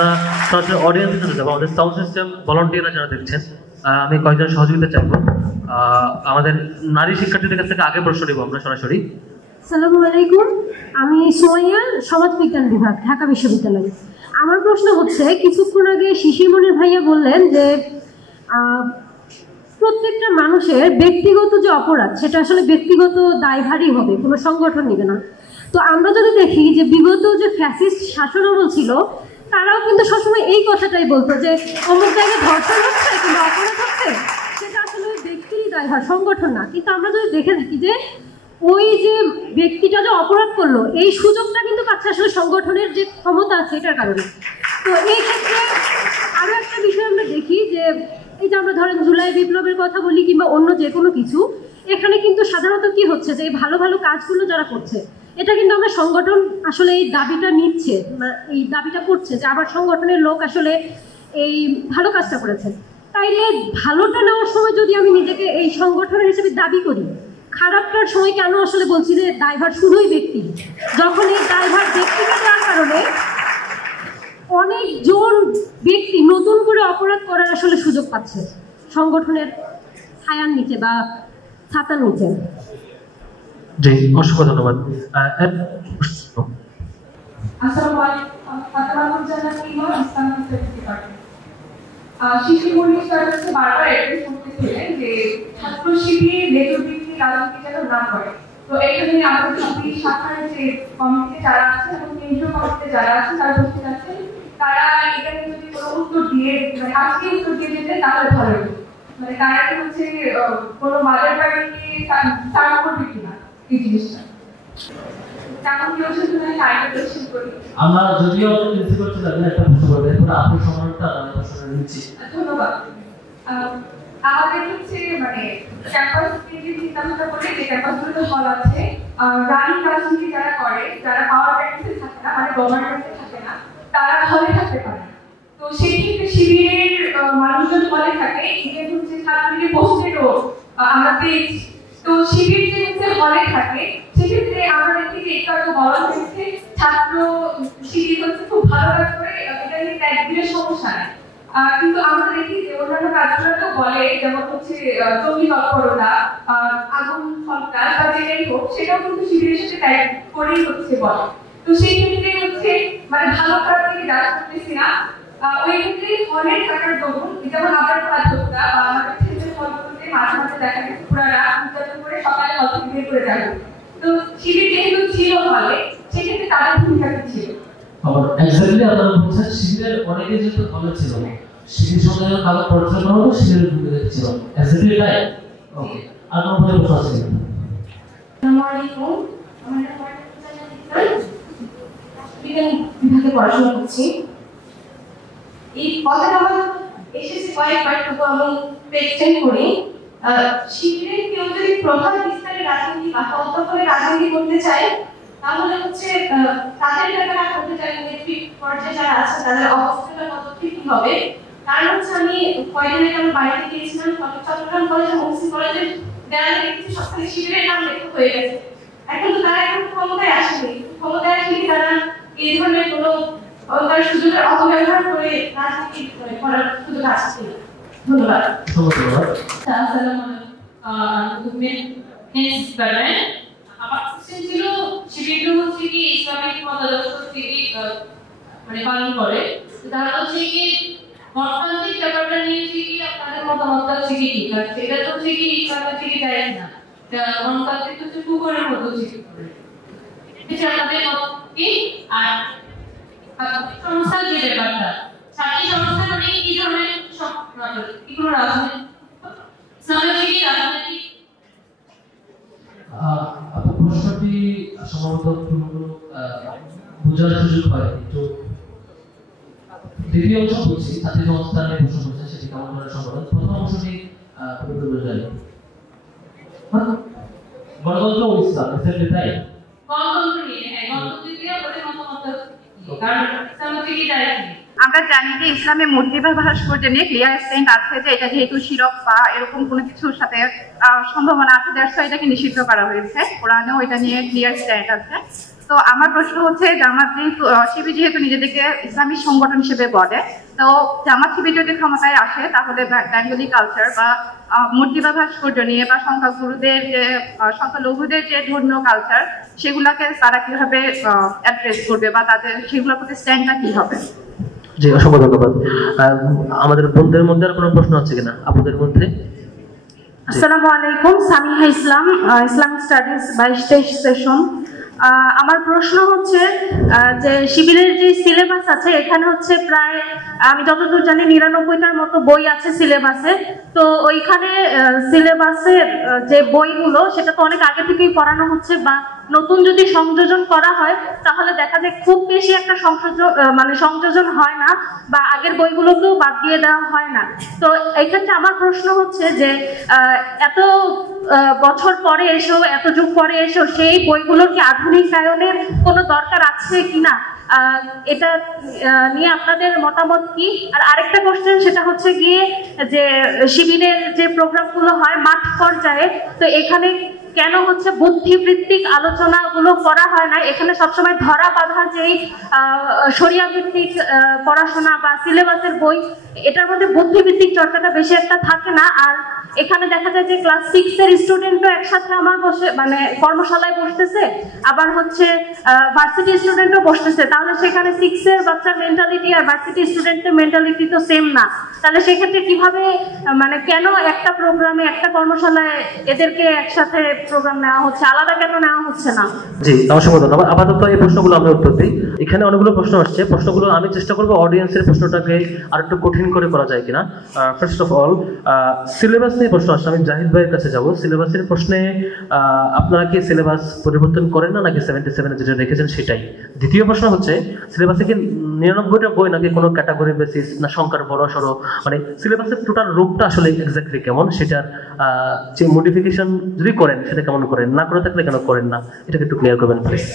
আমরা সরাসরি অডিয়েন্সে চলে যাবো। আমাদের সাউন্ড সিস্টেম ভলান্টিয়াররা যারা দেখছেন, আমি কয়েকজন সহযোগিতা চাইবো। আমাদের নারী শিক্ষার্থীদের কাছ থেকে আগে প্রশ্ন নিব আমরা সরাসরি। আসসালামু আলাইকুম, আমি সোমাইয়া, সমাজবিজ্ঞান বিভাগ, ঢাকা বিশ্ববিদ্যালয়। আমার প্রশ্ন হচ্ছে, কিছুক্ষণ আগে শিশিরমণির ভাইয়া বললেন যে প্রত্যেকটা মানুষের ব্যক্তিগত যে অপরাধ সেটা আসলে ব্যক্তিগত দায়ভারই হবে, কোনো সংগঠন নেবে না। তো আমরা যদি দেখি যে বিগত যে ফ্যাসিস্ট শাসনামল ছিল, তারাও কিন্তু সবসময় এই কথাটাই বলতো যে অমুক জায়গায় ধর্ষণ হচ্ছে কিংবা অপরাধ হচ্ছে, সেটা আসলে ব্যক্তিরই দায়ভার, সংগঠন না। কিন্তু আমরা যদি দেখে থাকি যে ওই যে ব্যক্তিটা যে অপরাধ করলো, এই সুযোগটা কিন্তু পাচ্ছে আসলে সংগঠনের যে ক্ষমতা আছে এটার কারণে। তো এই ক্ষেত্রে আরো একটা বিষয় আমরা দেখি যে এই যে আমরা ধরেন জুলাই বিপ্লবের কথা বলি কিংবা অন্য যে কোনো কিছু, এখানে কিন্তু সাধারণত কি হচ্ছে যে এই ভালো ভালো কাজগুলো যারা করছে, এটা কিন্তু আমরা সংগঠন আসলে এই দাবিটা নিচ্ছে, এই দাবিটা করছে যে আবার সংগঠনের লোক আসলে এই ভালো কাজটা করেছে। তাইলে ভালোটা নেওয়ার সময় যদি আমি নিজেকে এই সংগঠনের হিসেবে দাবি করি, খারাপটার সময় কেন আসলে বলছি যে দায়ভার শুধুই ব্যক্তি, যখন এই দায়ভার ব্যক্তিকে দেওয়ার কারণে অনেকজন ব্যক্তি নতুন করে অপরাধ করার আসলে সুযোগ পাচ্ছে সংগঠনের ছায়ার নিচে বা ছাতার নিচে। জি, অসংখ্য ধন্যবাদ। শিশিরমণি স্যার বারবার অ্যাড্রেস করতেছিলেন যে ছাত্র শিবির লেজুরভিত্তিক রাজনীতি যেন না করে। তো এখানে আমাদের শিবির শাখার যে কমিটিতে যারা আছে এবং কেন্দ্রীয় কমিটিতে যারা আছে তারা উপস্থিত আছেন, তারা এখানে যদি কোনো উত্তর দিয়ে মানে আজকে উত্তর দিয়ে যেতেন তাহলে ভালো হতো। মানে তারা কি হচ্ছে কোনো মাদার বাড়িকে চালু করবে কিনা এই জিনিসটা। আমরা যদিও প্রিন্সিপাল ছিলাম একটা প্রশ্ন করবো, এরপর আপনার সময়টা আমি প্রশ্ন নিচ্ছি। ধন্যবাদ। আমাদের হচ্ছে মানে ক্যাম্পাস কেন্দ্রিক চিন্তাভাবনা করে যে ক্যাম্পাসগুলোতে হল আছে, রানিং রাজনীতি যারা করে, যারা পাওয়ার প্র্যাকটিসে থাকে না, মানে গভর্নমেন্টে থাকে না, তারা হলে থাকতে পারে। তো সেই ক্ষেত্রে শিবিরের মানুষজন হলে থাকে, এটা হচ্ছে ছাত্রলীগের পোস্টেরও আমরা পেয়েছি। তো শিবির যে হচ্ছে হলে থাকে, সেক্ষেত্রে আমরা দেখি যে একটু বলা হয়েছে ছাত্র শিবির হচ্ছে খুব ভালো কাজ করে, এটা নিয়ে ত্যাগ দিলে সমস্যা নেই। কিন্তু আমরা দেখি যে অন্যান্য কাজগুলো তো বলে, যেমন হচ্ছে জমি তৎপরতা, আগুন সন্ত্রাস বা যেটাই হোক, সেটাও কিন্তু শিবিরের সাথে ত্যাগ করেই হচ্ছে বলে। তো সেই ক্ষেত্রে হচ্ছে মানে ভালো কাজ থেকে কাজ করতেছি না, ওই ক্ষেত্রে হলে থাকার দরুন, যেমন আবার কাজ হত্যা বা আমাদের ছেলেদের ফল করতে মাঝে মাঝে দেখা গেছে পুরা রাত উদযাপন করে সকালে হল থেকে বের করে যাবে। তো শিবির যেহেতু ছিল হলে, সেক্ষেত্রে তাদের ভূমিকা ছিল। আবার এক্স্যাক্টলি আপনারা বলছেন শিবিরের অনেকে যেহেতু হলে ছিল, শিবির সঙ্গে কালো পরিচালনা হতো, শিবিরের ভূমিকা ছিল এক্স্যাক্টলি তাই। ওকে, আর কোনো প্রশ্ন আছে? আসসালামু আলাইকুম, আমার নাম বিজ্ঞান বিভাগে পড়াশোনা করছি। এই কথাটা আমার এসেছে কয়েকবার, তবু আমি এক্সটেন্ড করি। শিবিরের কেউ যদি প্রভাব বিস্তারের রাজনীতি বা তত্ত্বফলে রাজনীতি করতে চায়, তাহলে হচ্ছে তাদের ব্যাপারে করতে চাই নেতৃত্ব পর্যায়ে যারা আছে তাদের অবস্থাটা কতটা কি হবে। কারণ হচ্ছে আমি কয়েকদিন আগে আমার বাড়িতে গিয়েছিলাম, চট্টগ্রাম কলেজ, মুন্সি কলেজের দেয়ালে দেখছি সবথেকে শিবিরের নাম লেখা হয়ে গেছে। এখন তো তারা এখন ক্ষমতায় আসেনি, ক্ষমতায় আসেনি তারা এই ধরনের কোনো তার সুযোগের অপব্যবহার করে রাজনীতি করার সুযোগ আসছে। ধন্যবাদ। আসসালামু আলাইকুম। আমার কোশ্চেন ছিল শিবির হচ্ছে কি ইসলামিক মতাদর্শ থেকে মানে পালন করে, তাহলে হচ্ছে কি গণতান্ত্রিক ব্যাপারটা নিয়ে কি আপনাদের মতামতটা হচ্ছে কি ঠিক আছে? এটা তো হচ্ছে কি ইসলামের থেকে যায় না, গণতান্ত্রিক হচ্ছে কুকুরের মতো ঠিক করে, এটা আমাদের মত কি? আর সংস্থার যে ব্যাপারটা, ছাত্রী সংস্থা মানে কি ধরনের কি কোনো রাজনীতি ইসলামের থেকে রাজনীতি আপনার প্রশ্নটি সম্ভবত বোঝার সুযোগ হয়। তো দ্বিতীয় অংশ বলছি, ছাত্রী সংস্থা নিয়ে প্রশ্ন করছে, সেটি কেমন ধরনের সংগঠন। প্রথম অংশটি গণতন্ত্র ও ইসলাম, এক্স্যাক্টলি তাই। গণতন্ত্র নিয়ে, হ্যাঁ, গণতন্ত্র দিয়ে আমাদের মতামত, কারণ ইসলাম থেকে যায়। আমরা জানি যে ইসলামে মূর্তিবাদ ভাস্কর্য নিয়ে ক্লিয়ার স্ট্যান্ড আছে যে এটা যেহেতু শিরক বা এরকম কোনো কিছুর সাথে সম্ভাবনা আছে, দ্যাটস ওয়াই এটাকে নিষিদ্ধ করা হয়েছে। কোরআনেও এটা নিয়ে ক্লিয়ার স্ট্যান্ড আছে। তো আমার প্রশ্ন হচ্ছে, জামাত যেহেতু শিবির যেহেতু নিজেদেরকে ইসলামী সংগঠন হিসেবে বলে, তো জামাত শিবির যদি ক্ষমতায় আসে তাহলে বেঙ্গলি কালচার বা মূর্তিবা ভাস্কর্য নিয়ে বা সংখ্যালঘুদের যে ধর্মীয় কালচার, সেগুলোকে তারা কিভাবে অ্যাড্রেস করবে বা তাদের সেগুলোর প্রতি স্ট্যান্ডটা কি হবে? জি, অসংখ্য ধন্যবাদ। আমাদের বোনদের মধ্যে আর কোনো প্রশ্ন আছে কিনা আপনাদের মধ্যে? আসসালামু আলাইকুম, সামিহা ইসলাম, ইসলামিক স্টাডিজ 22-23 সেশন। আমার প্রশ্ন হচ্ছে যে শিবিরের যে সিলেবাস আছে এখানে হচ্ছে প্রায় আমি যতদূর জানি 99টার মতো বই আছে সিলেবাসে। তো ওইখানে সিলেবাসের যে বইগুলো সেটা তো অনেক আগে থেকেই পড়ানো হচ্ছে, বা নতুন যদি সংযোজন করা হয় তাহলে দেখা যায় খুব বেশি একটা সংযোজন হয় না, বা আগের বইগুলোকেও বাদ দিয়ে দেওয়া হয় না। তো এক্ষেত্রে আমার প্রশ্ন হচ্ছে যে এত বছর পরে এসেও, এত যুগ পরে এসেও সেই বইগুলোর কি আধুনিকায়নের কোনো দরকার আছে কিনা, এটা নিয়ে আপনাদের মতামত কি? আর আরেকটা কোশ্চেন, সেটা হচ্ছে গিয়ে যে শিবিরের যে প্রোগ্রামগুলো হয় মাঠ পর্যায়ে, তো এখানে কেন হচ্ছে বুদ্ধিবৃত্তিক আলোচনাগুলো করা হয় না? এখানে সবসময় ধরা বাঁধা যেই শরিয়া ভিত্তিক পড়াশোনা বা সিলেবাসের বই, এটার মধ্যে বুদ্ধিবৃত্তিক চর্চাটা বেশি একটা থাকে না। আর এখানে দেখা যায় যে ক্লাস 6-এর স্টুডেন্টও একসাথে আমার কর্মশালায় বসতেছে, আবার হচ্ছে ভার্সিটি স্টুডেন্টও বসতেছে। তাহলে সেখানে 6-এর বাচ্চার মেন্টালিটি আর ভার্সিটি স্টুডেন্টের মেন্টালিটি তো সেম না। তাহলে সেক্ষেত্রে কিভাবে কেন একটা প্রোগ্রামে, একটা কর্মশালায় এদেরকে একসাথে প্রোগ্রাম নেওয়া হচ্ছে, আলাদা কেন নেওয়া হচ্ছে না? জি, অসংখ্য ধন্যবাদ। আপাতত এই প্রশ্নগুলো আমি উত্তর দিই। এখানে অনেকগুলো প্রশ্ন আসছে, প্রশ্নগুলো আমি চেষ্টা করবো অডিয়েন্সের প্রশ্নটাকে আর একটু কঠিন করে করা যায় কিনা। ফার্স্ট অফ অল, সিলেবাস নিয়ে প্রশ্ন আসছে, আমি জাহিদ ভাইয়ের কাছে যাব। সিলেবাসের প্রশ্নে আপনারা কি সিলেবাস পরিবর্তন করেন না, নাকি 77 যেটা রেখেছেন সেটাই? দ্বিতীয় প্রশ্ন হচ্ছে, সিলেবাসে কি 99টা বই নাকি কোনো ক্যাটাগরি বেসিস, না সংখ্যার বড় সড়ো, সিলেবাসের টোটাল রূপটা আসলে এক্স্যাক্টলি কেমন, সেটার যে মডিফিকেশন যদি করেন সেটা কেমন করেন, না করে থাকলে কেন করেন না, এটাকে একটু ক্লিয়ার করবেন প্লিজ।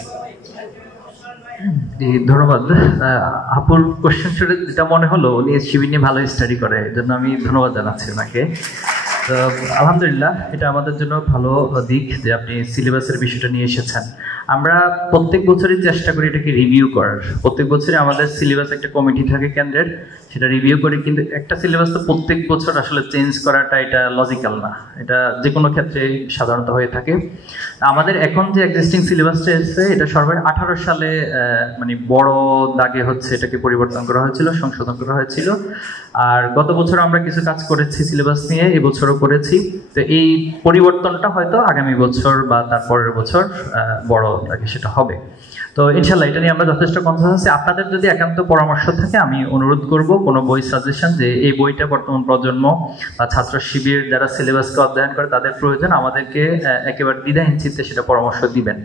ধন্যবাদ। আপুর কোশ্চেন শুনে যেটা মনে হলো উনি শিবির নিয়ে ভালো স্টাডি করে, এই জন্য আমি ধন্যবাদ জানাচ্ছি ওনাকে। তো আলহামদুলিল্লাহ, এটা আমাদের জন্য ভালো দিক যে আপনি সিলেবাসের বিষয়টা নিয়ে এসেছেন। আমরা প্রত্যেক বছরই চেষ্টা করি এটাকে রিভিউ করার। প্রত্যেক বছরই আমাদের সিলেবাস একটা কমিটি থাকে কেন্দ্রের, সেটা রিভিউ করি। কিন্তু একটা সিলেবাস তো প্রত্যেক বছর আসলে চেঞ্জ করাটা এটা লজিক্যাল না, এটা যে কোনো ক্ষেত্রে সাধারণত হয়ে থাকে। আমাদের এখন যে এক্সিস্টিং সিলেবাসটা এসেছে এটা সর্বশেষ 18 সালে বড় দাগে হচ্ছে এটাকে পরিবর্তন করা হয়েছিল, সংশোধন করা হয়েছিল। আর গত বছর আমরা কিছু কাজ করেছি সিলেবাস নিয়ে, এবছরও করেছি। তো এই পরিবর্তনটা হয়তো আগামী বছর বা তার পরের বছর বড় দাগে সেটা হবে। তো ইনশাল্লাহ এটা নিয়ে আমরা যথেষ্ট কনসাস আছি। আপনাদের যদি একান্ত পরামর্শ থাকে আমি অনুরোধ করব কোনো বই সাজেশন, যে এই বইটা বর্তমান প্রজন্ম বা ছাত্র শিবির যারা সিলেবাসকে অধ্যয়ন করে তাদের প্রয়োজন, আমাদেরকে একেবারে দ্বিধাহীন চিত্তে সেটা পরামর্শ দিবেন।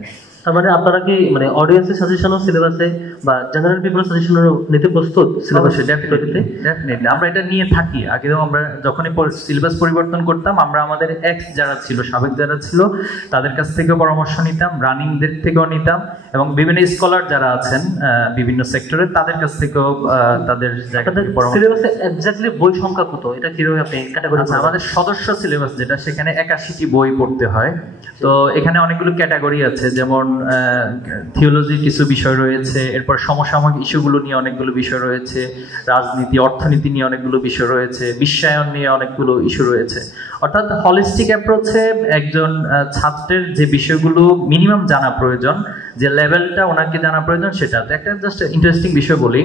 তার আপনারা কি অডিয়েন্সের সাজেশনও সিলেবাসে বা জেনারেল পিপল সাজেশনও নিতে প্রস্তুত? সিলেবাসে ডেফিনেটলি আমরা এটা নিয়ে থাকি। আগেও আমরা যখনই সিলেবাস পরিবর্তন করতাম, আমরা আমাদের এক্স যারা ছিল, সাবেক যারা ছিল, তাদের কাছ থেকেও পরামর্শ নিতাম, রানিংদের থেকেও নিতাম, এবং বিভিন্ন স্কলার যারা আছেন বিভিন্ন সেক্টরে তাদের কাছ থেকেও তাদের সিলেবাসে এক্স্যাক্টলি বই সংখ্যা কত, এটা কিভাবে আপনি ক্যাটাগরি? আমাদের সদস্য সিলেবাস যেটা, সেখানে 81টি বই পড়তে হয়। তো এখানে অনেকগুলো ক্যাটাগরি আছে, যেমন থিওলজি কিছু বিষয় রয়েছে, এরপর সমসাময়িক ইস্যুগুলো নিয়ে অনেকগুলো বিষয় রয়েছে, রাজনীতি অর্থনীতি নিয়ে অনেকগুলো বিষয় রয়েছে, বিশ্বায়ন নিয়ে অনেকগুলো ইস্যু রয়েছে। অর্থাৎ হলিস্টিক অ্যাপ্রোচে একজন ছাত্রের যে বিষয়গুলো মিনিমাম জানা প্রয়োজন, যে লেভেলটা ওনাকে জানা প্রয়োজন, সেটা একটা জাস্ট ইন্টারেস্টিং বিষয় বলি।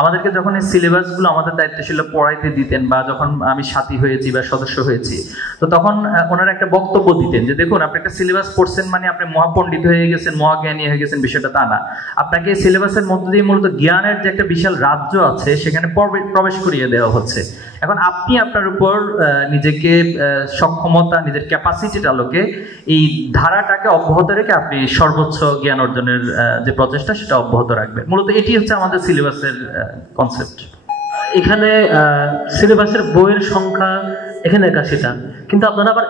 আমাদেরকে যখন এই সিলেবাসগুলো আমাদের দায়িত্বশীল পড়াইতে দিতেন, বা যখন আমি সাথী হয়েছি বা সদস্য হয়েছি, তো তখন ওনারা একটা বক্তব্য দিতেন যে দেখুন, আপনি একটা সিলেবাস পড়ছেন মানে আপনি মহাপণ্ডিত হয়ে গেছেন, মহাজ্ঞানী হয়ে গেছেন, বিষয়টা তা না। আপনাকে এই সিলেবাসের মধ্য দিয়ে মূলত জ্ঞানের যে একটা বিশাল রাজ্য আছে সেখানে প্রবেশ করিয়ে দেওয়া হচ্ছে। এখন আপনি আপনার উপর নিজেকে সক্ষমতা, নিজের ক্যাপাসিটির আলোকে এই ধারাটাকে অব্যাহত রেখে আপনি সর্বোচ্চ জ্ঞান অর্জনের যে প্রচেষ্টা সেটা অব্যাহত রাখবেন। মূলত এটি হচ্ছে আমাদের সিলেবাসের কনসেপ্ট। এখানে সিলেবাসের বইয়ের সংখ্যা এখানে 81টা, কিন্তু আপনারা আবার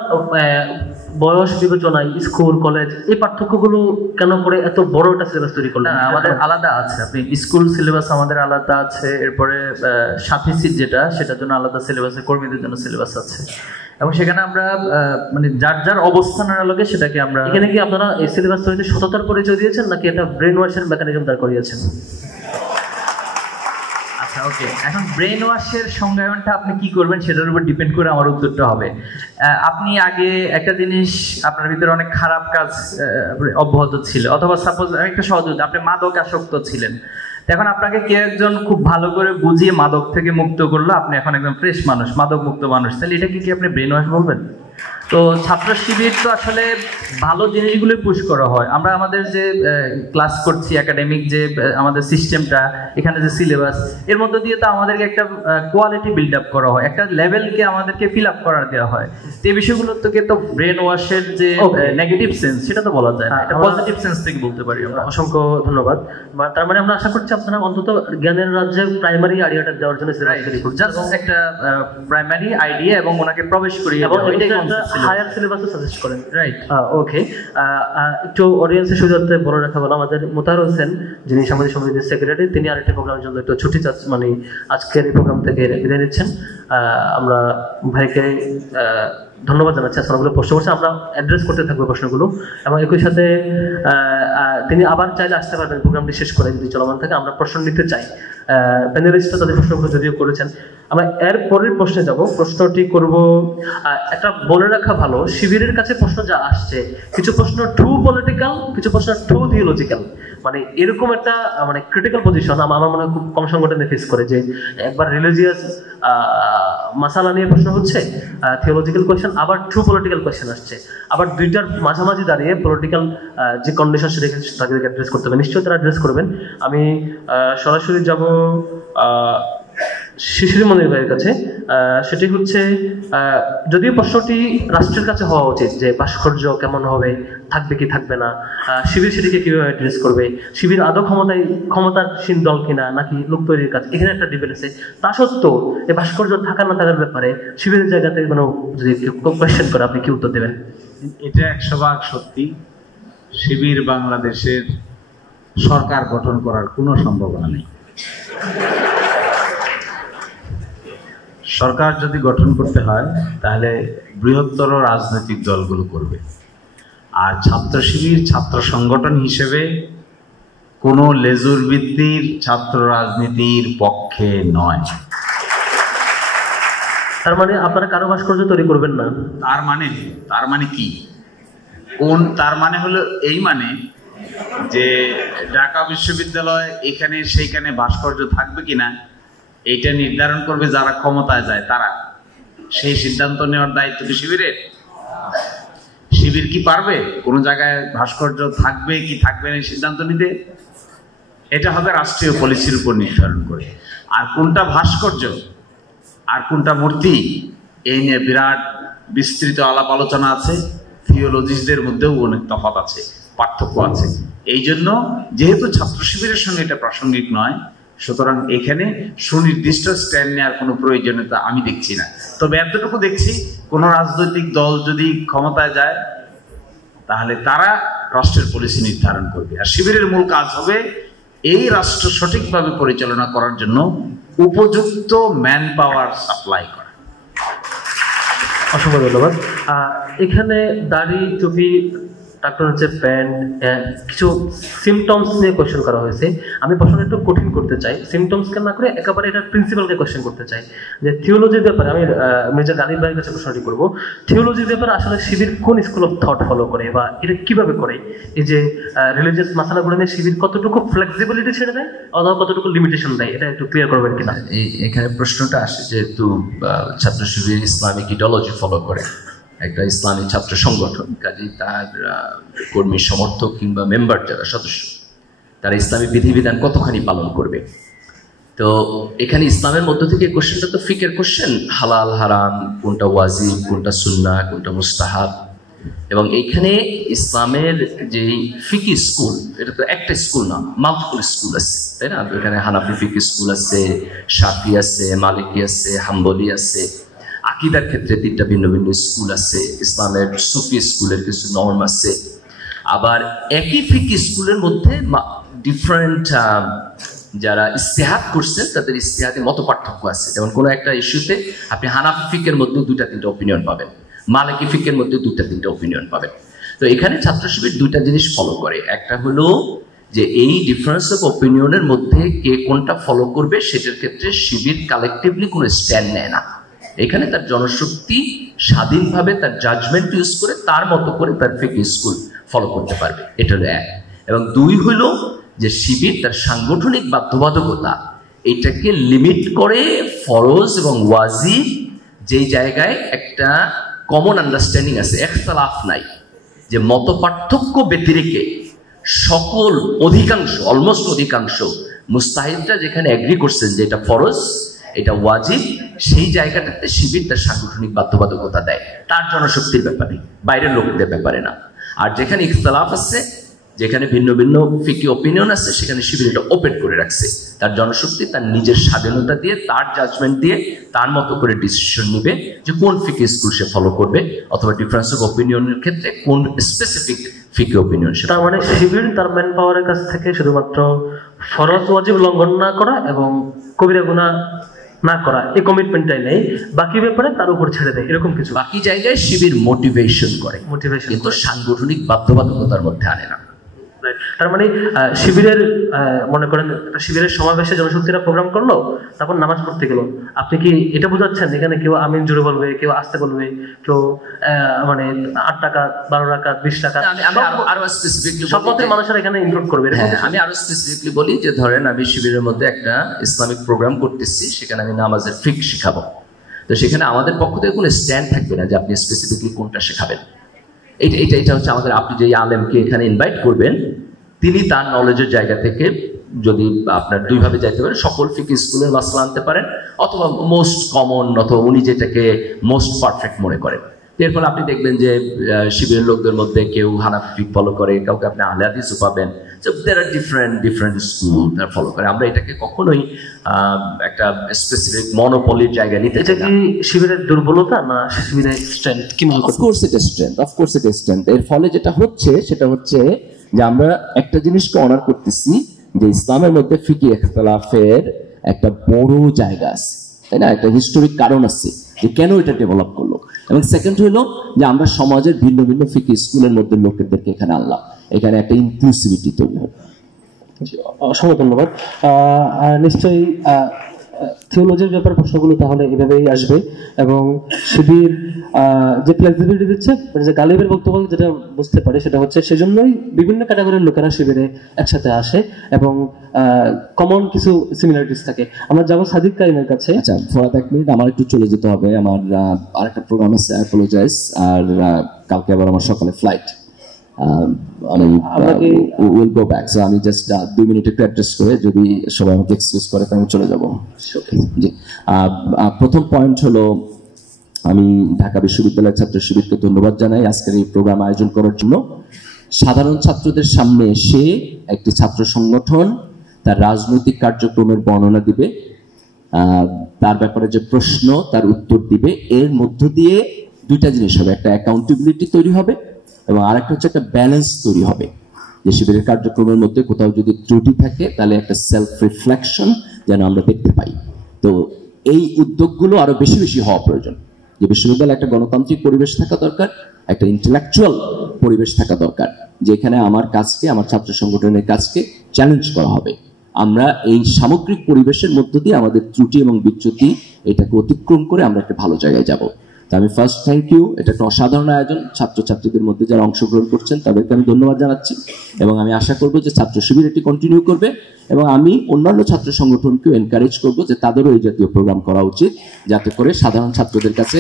বয়স বিবেচনায় স্কুল কলেজ এই পার্থক্যগুলো কেন করে এত বড় একটা সিলেবাস তৈরি করলেন? না, আমাদের আলাদা আছে। আপনি স্কুল সিলেবাস আমাদের আলাদা আছে, এরপরে সাথী সিট যেটা সেটার জন্য আলাদা সিলেবাস, কর্মীদের জন্য সিলেবাস আছে, এবং সেখানে আমরা মানে যার যার অবস্থানের আলোকে সেটাকে আমরা। এখানে কি আপনারা এই সিলেবাস তৈরিতে সততার পরিচয় দিয়েছেন নাকি এটা ব্রেন ওয়াশের মেকানিজম দাঁড় করিয়েছেন? আচ্ছা, ওকে, এখন ব্রেন ওয়াশের সংজ্ঞায়নটা আপনি কি করবেন সেটার উপর ডিপেন্ড করে আমার উত্তরটা হবে। আপনি আগে একটা জিনিস, আপনার ভিতরে অনেক খারাপ কাজ অব্যাহত ছিল, অথবা সাপোজ একটা সহজ, আপনি মাদক আসক্ত ছিলেন, এখন আপনাকে কেউ একজন খুব ভালো করে বুঝিয়ে মাদক থেকে মুক্ত করলো, আপনি এখন একদম ফ্রেশ মানুষ, মাদক মুক্ত মানুষ, তাহলে এটাকে কি আপনি ব্রেন ওয়াশ বলবেন? তো ছাত্র শিবির তো আসলে ভালো জিনিসগুলো পুশ করা হয়। আমরা আমাদের যে ক্লাস করছি, একাডেমিক যে আমাদের সিস্টেমটা, এখানে যে সিলেবাস, এর মধ্যে দিয়ে তো আমাদেরকে একটা কোয়ালিটি বিল্ড আপ করা হয়, একটা লেভেলকে আমাদেরকে ফিল আপ করার দেওয়া হয়। তো এই বিষয়গুলো থেকে তো ব্রেন ওয়াশের যে নেগেটিভ সেন্স সেটা তো বলা যায় না, এটা পজিটিভ সেন্স থেকে বলতে পারি আমরা। অসংখ্য ধন্যবাদ। তার মানে আমরা আশা করছি আপনারা অন্তত জ্ঞানের রাজ্যে প্রাইমারি আইডিয়াটা দেওয়ার জন্য জাস্ট একটা প্রাইমারি আইডিয়া এবং ওনাকে প্রবেশ করিয়ে এবং এটাই হায়ার সিলেবাসও সাজেস্ট করেন, রাইট? ওকে, একটু অডিয়েন্সের সুযোগে বলে রাখা ভালো, আমাদের মোতাহার হোসেন যিনি সামাজিক সমিতির সেক্রেটারি, তিনি আরেকটা প্রোগ্রামের জন্য একটু ছুটি মানে আজকের এই প্রোগ্রাম থেকে বিদায় নিচ্ছেন। আমরা ভাইকে ধন্যবাদ জানাচ্ছি, আসলে প্রশ্ন করছে, আমরা অ্যাড্রেস করতে থাকবো প্রশ্নগুলো, এবং একই সাথে তিনি আবার চাইলে আসতে পারবেন প্রোগ্রামটি শেষ করে যদি চলমান থাকে। আমরা প্রশ্ন নিতে চাই, প্যানেলিস্টরা তাদের প্রশ্নগুলো যদিও করেছেন। আমরা এর পরের প্রশ্নে যাব। প্রশ্নটি করব, একটা বলে রাখা ভালো, শিবিরের কাছে প্রশ্ন যা আসছে, কিছু প্রশ্ন ট্রু পলিটিক্যাল, কিছু প্রশ্ন ট্রু থিওলজিক্যাল, মানে এরকম একটা মানে ক্রিটিক্যাল পজিশন আমার মনে হয় খুব কম সংগঠনে ফেস করে, যে একবার রিলিজিয়াস মাসালা নিয়ে প্রশ্ন হচ্ছে, থিওলজিক্যাল কোয়েশ্চেন, আবার ট্রু পলিটিক্যাল কোয়েশ্চেন আসছে, আবার দুইটার মাঝামাঝি দাঁড়িয়ে পলিটিক্যাল যে কন্ডিশন সেটাকে তাদেরকে অ্যাড্রেস করতে হবে। নিশ্চয়ই তারা অ্যাড্রেস করবেন। আমি সরাসরি যাব শিশির মনির ভাইয়ের কাছে। সেটি হচ্ছে, যদিও প্রশ্নটি রাষ্ট্রের কাছে হওয়া উচিত যে ভাস্কর্য কেমন হবে, থাকবে কি থাকবে না, শিবির সেটিকে কিভাবে অ্যাড্রেস করবে, শিবির আদৌ ক্ষমতাসীন দল কিনা নাকি লোক তৈরির কাজ, এখানে একটা ডিবেট আছে। তা সত্ত্বেও এই ভাস্কর্য থাকার না থাকার ব্যাপারে শিবিরের জায়গাতে কোনো যদি কোয়েশ্চেন করে আপনি কি উত্তর দেবেন? এটা 100% সত্যি। শিবির বাংলাদেশের সরকার গঠন করার কোনো সম্ভাবনা নেই। সরকার যদি গঠন করতে হয় তাহলে বৃহত্তর রাজনৈতিক দলগুলো করবে, আর ছাত্র শিবির ছাত্র সংগঠন হিসেবে কোনো লেজুর ভিত্তির ছাত্র রাজনীতির পক্ষে নয়। তার মানে আপনারা কারো ভাস্কর্য তৈরি করবেন না? তার মানে কি? তার মানে হলো এই মানে যে ঢাকা বিশ্ববিদ্যালয় এখানে সেইখানে ভাস্কর্য থাকবে কিনা এইটা নির্ধারণ করবে যারা ক্ষমতায় যায় তারা। সেই সিদ্ধান্ত নেওয়ার দায়িত্ব কি শিবিরের? শিবির কি পারবে কোনো জায়গায় ভাস্কর্য থাকবে কি থাকবে না সিদ্ধান্ত নিতে? এটা হবে রাষ্ট্রীয় পলিসির উপর নির্ধারণ করে। আর কোনটা ভাস্কর্য আর কোনটা মূর্তি এই নিয়ে বিরাট বিস্তৃত আলাপ আলোচনা আছে। থিওলজিস্টদের মধ্যেও অনেক তফাৎ আছে, পার্থক্য আছে। এই জন্য যেহেতু ছাত্র শিবিরের সঙ্গে এটা প্রাসঙ্গিক নয়, সুতরাং এখানে সুনির্দিষ্ট স্ট্যান্ড নেওয়ার কোনো প্রয়োজনীয়তা আমি দেখছি না। তবে এতটুকু দেখছি, কোনো রাজনৈতিক দল যদি ক্ষমতায় যায় তাহলে তারা রাষ্ট্রের পলিসি নির্ধারণ করবে, আর শিবিরের মূল কাজ হবে এই রাষ্ট্র সঠিকভাবে পরিচালনা করার জন্য উপযুক্ত ম্যান পাওয়ার সাপ্লাই করা। অসংখ্য ধন্যবাদ। এখানে দাড়ি, টুপি, তারপর হচ্ছে প্যান্ট, কিছু সিমটমস নিয়ে কোয়েশ্চেন করা হয়েছে। আমি প্রশ্নটা একটু কঠিন করতে চাই, সিমটমসকে না করে একেবারে এটা প্রিন্সিপালকে কোয়েশ্চেন করতে চাই যে থিওলজির ব্যাপারে আমি মির্জা গালিব ভাইয়ের কাছে প্রশ্নটি করবো। থিওলজির ব্যাপারে আসলে শিবির কোন স্কুল অফ থট ফলো করে বা এটা কিভাবে করে? এই যে রিলিজিয়াস মাসালাগুলো নিয়ে শিবির কতটুকু ফ্লেক্সিবিলিটি ছেড়ে দেয় অথবা কতটুকু লিমিটেশন দেয়, এটা একটু ক্লিয়ার করবেন কিনা? এখানে প্রশ্নটা আসে যেহেতু ছাত্র শিবির ইসলামিক ইডিওলজি ফলো করে, একটা ইসলামী ছাত্র সংগঠন, কাজেই তার কর্মী সমর্থক কিংবা মেম্বার যারা সদস্য তারা ইসলামী বিধিবিধান কতখানি পালন করবে। তো এখানে ইসলামের মধ্য থেকে কোশ্চেনটা তো ফিকের কোশ্চেন, হালাল হারাম, কোনটা ওয়াজিব, কোনটা সুন্নাহ, কোনটা মুস্তাহাব। এবং এইখানে ইসলামের যে ফিকি স্কুল, এটা তো একটা স্কুল না, মাল্টিপল স্কুল আছে, তাই না? এখানে হানাফি ফিকি স্কুল আছে, শাফি আছে, মালিকি আছে, হাম্বলি আছে, আকিদার ক্ষেত্রে 3টা ভিন্ন ভিন্ন স্কুল আছে, ইসলামের সুফি স্কুলের কিছু নর্ম আছে, আবার একই ফিকি স্কুলের মধ্যে ডিফারেন্ট যারা ইস্তেহাদ করছেন তাদের ইস্তেহাদের মত পার্থক্য আছে। যেমন কোনো একটা ইস্যুতে আপনি হানাফি ফিকের মধ্যে 2টা-3টা ওপিনিয়ন পাবেন, মালিকি ফিকের মধ্যে 2টা-3টা ওপিনিয়ন পাবেন। তো এখানে ছাত্র শিবির 2টা জিনিস ফলো করে। একটা হলো যে এই ডিফারেন্স অফ ওপিনিয়নের মধ্যে কে কোনটা ফলো করবে সেটার ক্ষেত্রে শিবির কালেকটিভলি কোনো স্ট্যান্ড নেয় না। এখানে তার জনশক্তি স্বাধীনভাবে তার জাজমেন্ট ইউজ করে তার মতো করে তার ফিকি স্কুল ফলো করতে পারবে, এটা হলো 1। এবং 2 হলো যে শিবির তার সাংগঠনিক বাধ্যবাধকতা এটাকে লিমিট করে ফরজ এবং ওয়াজিব যেই জায়গায় একটা কমন আন্ডারস্ট্যান্ডিং আছে, ইখতিলাফ নাই, যে মত পার্থক্য ব্যতিরেকে সকল অলমোস্ট অধিকাংশ মুস্তাহিদরা যেখানে এগ্রি করছেন যে এটা ফরজ এটা ওয়াজিব, সেই জায়গাটাতে শিবির তার সাংগঠনিক বাধ্যবাধকতা দেয় তার জনশক্তির ব্যাপারে, বাইরের লোকদের ব্যাপারে না। আর যেখানে ইখতিলাফ আছে, যেখানে ভিন্ন ভিন্ন ফিকি ওপিনিয়ন আছে, সেখানে শিবির এটা ওপেন করে রাখছে, তার জনশক্তি তার নিজের স্বাধীনতা দিয়ে তার জাজমেন্ট দিয়ে তার মতো করে ডিসিশন নিবে যে কোন ফিকি স্কুল সে ফলো করবে, অথবা ডিফারেন্স অফ ওপিনিয়নের ক্ষেত্রে কোন স্পেসিফিক ফিকি ওপিনিয়ন। তার মানে শিবির তার ম্যান পাওয়ারের কাছ থেকে শুধুমাত্র ফরজ ওয়াজিব লঙ্ঘন না করা এবং কবিরা গুনাহ না করা এই কমিটমেন্টটাই নেই, বাকি ব্যাপারে তার উপর ছেড়ে দেয় এরকম কিছু। বাকি জায়গায় শিবির মোটিভেশন করে, কিন্তু সাংগঠনিক বাধ্যবাধকতার মধ্যে আনে না। তার মানে শিবিরের মনে করেন একটা শিবিরের সমাবেশে জনশক্তিরা প্রোগ্রাম করলো, তারপর নামাজ পড়তে গেল, আপনি কি এটা বোঝাচ্ছেন এখানে কেউ আমিন জোরে বলবে, কেউ আস্তে বলবে, কেউ মানে 8 টাকা 12 টাকা 20 টাকা, আরো স্পেসিফিকলি সব মতের মানুষেরা এখানে ইনক্লুড করবে? আমি আরো স্পেসিফিকলি বলি যে ধরেন আমি শিবিরের মধ্যে একটা ইসলামিক প্রোগ্রাম করতেছি, সেখানে আমি নামাজের ফিক শিখাবো, তো সেখানে আমাদের পক্ষ থেকে কোনো স্ট্যান্ড থাকবে না যে আপনি স্পেসিফিকলি কোনটা শেখাবেন। এটা হচ্ছে আমাদের, আপনি যে আলেমকে এখানে ইনভাইট করবেন তিনি তার নলেজের জায়গা থেকে যদি আপনার 2 ভাবে যাইতে পারেন, সকল ফিকি স্কুলের মাসলা আনতে পারেন, অথবা মোস্ট কমন অথবা উনি যেটাকে মোস্ট পারফেক্ট মনে করেন। এর ফলে আপনি দেখবেন যে শিবিরের লোকদের মধ্যে কেউ হানাফি ফিক ফলো করে, কাউকে আপনি আহলে হাদিসও পাবেন। So there are different school তারা ফলো করে। আমরা এটাকে কখনোই একটা স্পেসিফিক মনোপলির জায়গায় নিতে চাই না। এটা কি শিবিরের দুর্বলতা না শিবিরের স্ট্রেংথ? কি মনে করেন? অফকোর্স এটা স্ট্রেংথ। এর ফলে যেটা হচ্ছে সেটা হচ্ছে যে আমরা একটা জিনিসকে অনার করতেছি যে ইসলামের মধ্যে ফিকি ইখতিলাফের একটা বড় জায়গা আছে, তাই না? একটা হিস্টোরিক কারণ আছে যে কেন এটা ডেভেলপ করলো। এবং সেকেন্ড হলো যে আমরা সমাজের ভিন্ন ভিন্ন ফিকি স্কুলের মধ্যে লোকেদেরকে এখানে আনলাম, এখানে একটা ইনক্লুসিভিটি তৈরি হবে। অসংখ্য ধন্যবাদ। নিশ্চয়ই থিওলজির ব্যাপার প্রশ্নগুলো তাহলে এভাবেই আসবে, এবং শিবির যে ফ্লেক্সিবিলিটি দিচ্ছে, যে গালিবের বক্তব্য যেটা বুঝতে পারে সেটা হচ্ছে সেজন্যই বিভিন্ন ক্যাটাগরির লোকেরা শিবিরে একসাথে আসে এবং কমন কিছু সিমিলারিটিস থাকে। আমরা যাবো সাদিক কারিমের কাছে। আচ্ছা, ফরাদ 1 মিনিট, আমার একটু চলে যেতে হবে, আমার আরেকটা প্রোগ্রাম আছে, আই অ্যাপোলোজাইজ। আর কালকে আবার আমার সকালে flight, will go back. So আমি জাস্ট 2 মিনিট একটু অ্যাডজাস্ট করে যদি সবাই আমাকে এক্সকিউজ করে তো আমি চলে যাব। জি, প্রথম পয়েন্ট হলো আমি ঢাকা বিশ্ববিদ্যালয়ের ছাত্র শিবিরকে ধন্যবাদ জানাই আজকের এই প্রোগ্রাম আয়োজন করার জন্য। সাধারণ ছাত্রদের সামনে এসে একটি ছাত্র সংগঠন তার রাজনৈতিক কার্যক্রমের বর্ণনা দিবে, তার ব্যাপারে যে প্রশ্ন তার উত্তর দিবে, এর মধ্য দিয়ে 2টা জিনিস হবে, একটা অ্যাকাউন্টেবিলিটি তৈরি হবে এবং আরেকটা হচ্ছে একটা ব্যালেন্স তৈরি হবে। যে শিবিরের কার্যক্রমের মধ্যে কোথাও যদি ত্রুটি থাকে তাহলে একটা সেলফ রিফ্লেকশন যেন আমরা দেখতে পাই। তো এই উদ্যোগগুলো আরো বেশি বেশি হওয়া প্রয়োজন। যে বিশ্ববিদ্যালয়ে একটা গণতান্ত্রিক পরিবেশ থাকা দরকার, একটা ইন্টেলেকচুয়াল পরিবেশ থাকা দরকার, যেখানে আমার কাজকে, আমার ছাত্র সংগঠনের কাজকে চ্যালেঞ্জ করা হবে। আমরা এই সামগ্রিক পরিবেশের মধ্য দিয়ে আমাদের ত্রুটি এবং বিচ্যুতি এটাকে অতিক্রম করে আমরা একটা ভালো জায়গায় যাব। তো আমি ফার্স্ট থ্যাংক ইউ, এটা একটা অসাধারণ আয়োজন। ছাত্রছাত্রীদের মধ্যে যারা অংশগ্রহণ করছেন তাদেরকে আমি ধন্যবাদ জানাচ্ছি এবং আমি আশা করব যে ছাত্র শিবির এটি কন্টিনিউ করবে এবং আমি অন্যান্য ছাত্র সংগঠনকেও এনকারেজ করব যে তাদেরও এই জাতীয় প্রোগ্রাম করা উচিত, যাতে করে সাধারণ ছাত্রদের কাছে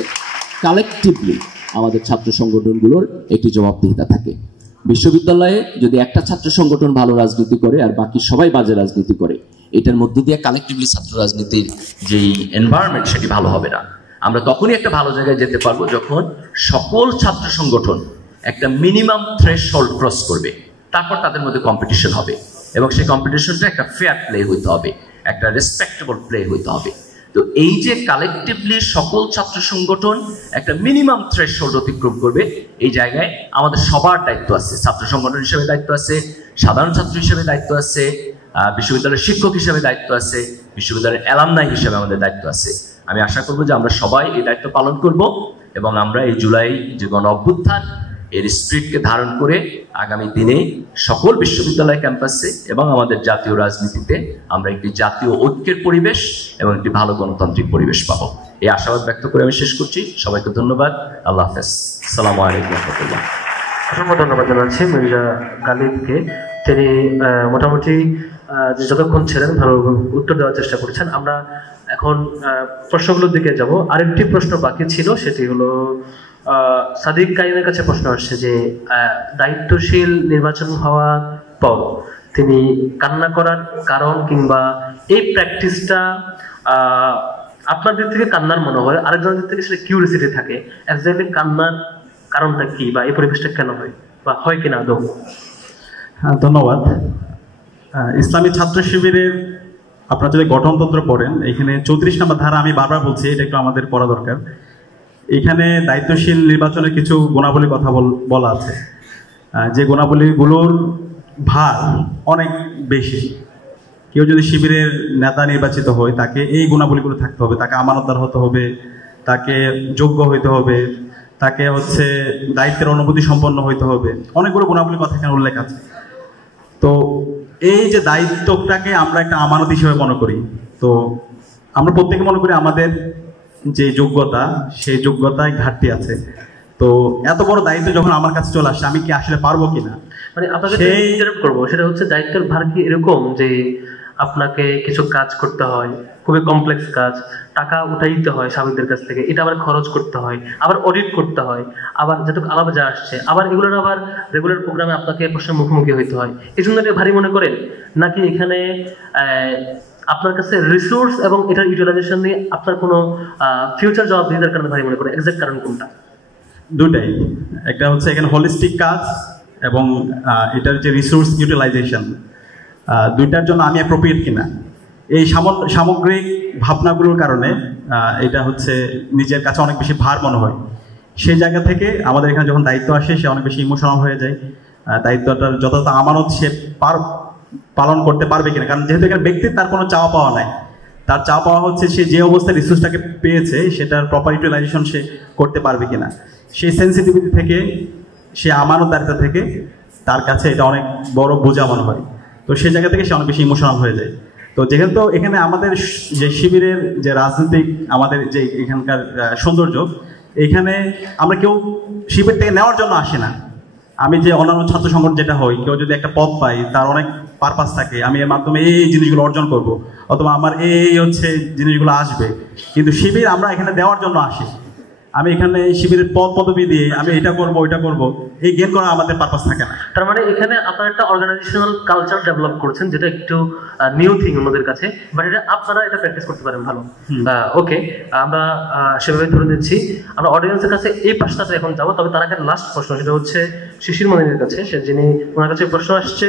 কালেকটিভলি আমাদের ছাত্র সংগঠনগুলোর একটি জবাবদিহিতা থাকে। বিশ্ববিদ্যালয়ে যদি একটা ছাত্র সংগঠন ভালো রাজনীতি করে আর বাকি সবাই বাজে রাজনীতি করে, এটার মধ্য দিয়ে কালেকটিভলি ছাত্র রাজনীতির যেই এনভায়রনমেন্ট সেটি ভালো হবে না। আমরা তখনই একটা ভালো জায়গায় যেতে পারবো যখন সকল ছাত্র সংগঠন একটা মিনিমাম থ্রেশহোল্ড ক্রস করবে, তারপর তাদের মধ্যে কম্পিটিশন হবে এবং সেই কম্পিটিশনটা একটা ফেয়ার প্লে হইতে হবে, একটা রেসপেক্টেবল প্লে হইতে হবে। তো তো এই যে কালেকটিভলি সকল ছাত্র সংগঠন একটা মিনিমাম থ্রেশহোল্ড অতিক্রম করবে, এই জায়গায় আমাদের সবার দায়িত্ব আছে। ছাত্র সংগঠন হিসেবে দায়িত্ব আছে, সাধারণ ছাত্র হিসেবে দায়িত্ব আছে, বিশ্ববিদ্যালয়ের শিক্ষক হিসেবে দায়িত্ব আছে, বিশ্ববিদ্যালয়ের অ্যালামনাই হিসেবে আমাদের দায়িত্ব আছে। আমি আশা করব যে আমরা সবাই এই দায়িত্ব পালন করব এবং আমরা এই জুলাই যে গণ অভ্যুত্থান এর স্পিরিটকে ধারণ করে আগামী দিনে সকল বিশ্ববিদ্যালয় ক্যাম্পাসে এবং আমাদের জাতীয় রাজনীতিতে আমরা একটি জাতীয় ঐক্যের পরিবেশ এবং একটি ভালো গণতান্ত্রিক পরিবেশ পাবো। এই আশাবাদ ব্যক্ত করে আমি শেষ করছি। সবাইকে ধন্যবাদ। আল্লাহ হাফেজ। আসসালামু আলাইকুম ওয়া রাহমাতুল্লাহ। অসংখ্য ধন্যবাদ জানাচ্ছি মির্জা গালিবকে। তিনি মোটামুটি যতক্ষণ ছিলেন ভালো উত্তর দেওয়ার চেষ্টা করেছেন। আমরা এখন প্রশ্নগুলোর দিকে যাব। আরেকটি প্রশ্ন বাকি ছিল, সেটি হলো সাদিক কাইমের কাছে প্রশ্ন আসছে যে দায়িত্বশীল নির্বাচন হওয়ার পর তিনি কান্না করার কারণ কিংবা এই প্র্যাকটিসটা আপনার দিক থেকে কান্নার মনে হয়, আরেকজনের দিক থেকে সেটা কিউরিসিটি থাকে, এক্স্যাক্টলি কান্নার কারণটা কি বা এই পরিবেশটা কেন হয় বা হয় কিনা আদৌ? ধন্যবাদ। ইসলামী ছাত্র শিবিরের আপনারা যদি গঠনতন্ত্র পড়েন, এখানে 34 নম্বর ধারা, আমি বারবার বলছি এটা একটু আমাদের পড়া দরকার। এখানে দায়িত্বশীল নির্বাচনের কিছু গুণাবলীর কথা বলা আছে, যে গুণাবলীগুলোর ভার অনেক বেশি। কেউ যদি শিবিরের নেতা নির্বাচিত হয় তাকে এই গুণাবলীগুলো থাকতে হবে, তাকে আমানতদার হতে হবে, তাকে যোগ্য হইতে হবে, তাকে দায়িত্বের অনুভূতি সম্পন্ন হইতে হবে, অনেকগুলো গুণাবলীর কথা এখানে উল্লেখ আছে। তো এই যে দায়িত্বটাকে আমরা একটা আমানত হিসেবে মনে করি, তো আমরা প্রত্যেকে মনে করি আমাদের যে যোগ্যতা, সেই যোগ্যতায় ঘাটতি আছে। তো এত বড় দায়িত্ব যখন আমার কাছে চলে আসছে, আমি কি আসলে পারবো কিনা, মানে আপনাকে ইন্টারাপ্ট করবো, সেটা হচ্ছে দায়িত্বের ভার কি এরকম যে আপনাকে কিছু কাজ করতে হয়, খুবই কমপ্লেক্স কাজ, টাকা উঠাইতে হয় স্বাভাবিকদের কাছ থেকে, এটা আবার খরচ করতে হয়, আবার অডিট করতে হয়, আবার যেটুকু আলাদা যা আসছে, আবার এগুলোর আবার রেগুলার প্রোগ্রামে আপনাকে প্রশ্নের মুখোমুখি হইতে হয়, এই জন্য এটা ভারী মনে করেন? নাকি এখানে আপনার কাছে রিসোর্স এবং এটার ইউটিলাইজেশন নিয়ে আপনার কোনো ফিউচার জবাবদিহিতার কারণে ভারী মনে করেন? এক্সাক্ট কারণ কোনটা? দুটাই। একটা হচ্ছে এখানে হোলিস্টিক কাজ এবং এটার যে রিসোর্স ইউটিলাইজেশন, দুইটার জন্য আমি অ্যাপ্রোপ্রিয়েট কিনা, এই সামগ্রিক ভাবনাগুলোর কারণে এটা নিজের কাছে অনেক বেশি ভার মনে হয়। সেই জায়গা থেকে আমাদের এখানে যখন দায়িত্ব আসে, সে অনেক বেশি ইমোশনাল হয়ে যায়। দায়িত্বটার যথাযথ আমানত সে পালন করতে পারবে কিনা, কারণ যেহেতু এখানে ব্যক্তির তার কোনো চাওয়া পাওয়া নাই, তার চাওয়া পাওয়া হচ্ছে সে যে অবস্থায় রিসোর্সটাকে পেয়েছে সেটার প্রপার ইউটিলাইজেশন সে করতে পারবে কিনা। সেই সেন্সিটিভিটি থেকে, সে আমানতদারিতা থেকে তার কাছে এটা অনেক বড় বোঝা মনে হয়। তো সেই জায়গা থেকে সে অনেক বেশি ইমোশনাল হয়ে যায়। তো যেহেতু এখানে আমাদের যে শিবিরের যে রাজনৈতিক আমাদের যে এখানকার সৌন্দর্য, এখানে আমরা কেউ শিবির থেকে নেওয়ার জন্য আসি না। আমি যে অন্যান্য ছাত্র সংগঠন যেটা হয়, কেউ যদি একটা পদ পাই, তার অনেক পারপাস থাকে, আমি এর মাধ্যমে এই জিনিসগুলো অর্জন করব, অথবা আমার এই জিনিসগুলো আসবে। কিন্তু শিবির আমরা এখানে দেওয়ার জন্য আসি। আমি এখানে শিবিরের পদবি দিয়ে আমি এটা করব ওইটা করব, এই গেম করা আমাদের পারপাস থাকে না। তার মানে এখানে আপনারা একটা অর্গানাইজেশনাল কালচার ডেভেলপ করছেন, যেটা একটু নিউ থিং অন্যদের কাছে, বাট এটা আপনারা এটা প্র্যাকটিস করতে পারেন ভালো। ওকে, আমরা সেভাবে ধরে নিচ্ছি। আমরা অডিয়েন্সের কাছে এই পাশটাতে এখন যাবো, তবে তার আগে লাস্ট প্রশ্ন, সেটা হচ্ছে শিশির মনিরের কাছে। ওনার কাছে প্রশ্ন আসছে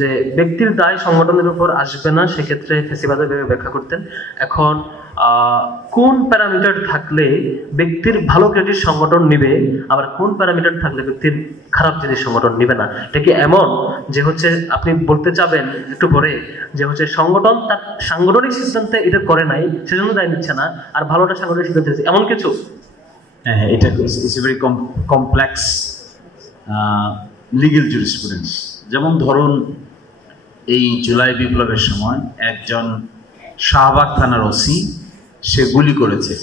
যে ব্যক্তির দায় সংগঠনের উপর আসবে না, সেক্ষেত্রে ফেসিবাদের ব্যাখ্যা করতেন। এখন কোন প্যারামিটার থাকলে ব্যক্তির ভালো ক্রেডিট সংগঠন নিবে, আবার কোন প্যারামিটার থাকলে ব্যক্তির খারাপ জিনিস সংগঠন নিবে না? এটা কি এমন যে আপনি বলতে চাবেন একটু পরে যে সংগঠন তার সাংগঠনিক সিদ্ধান্তে এটা করে নাই, সেজন্য দায় নিচ্ছে না, আর ভালোটা সাংগঠনিক সিদ্ধান্ত নিচ্ছে, এমন কিছু? হ্যাঁ, এটা it's a very complex legal jurisprudence. যেমন ধরুন, এই জুলাই বিপ্লবের সময় একজন শাহবাগ থানার ওসি, সে গুলি করেছে,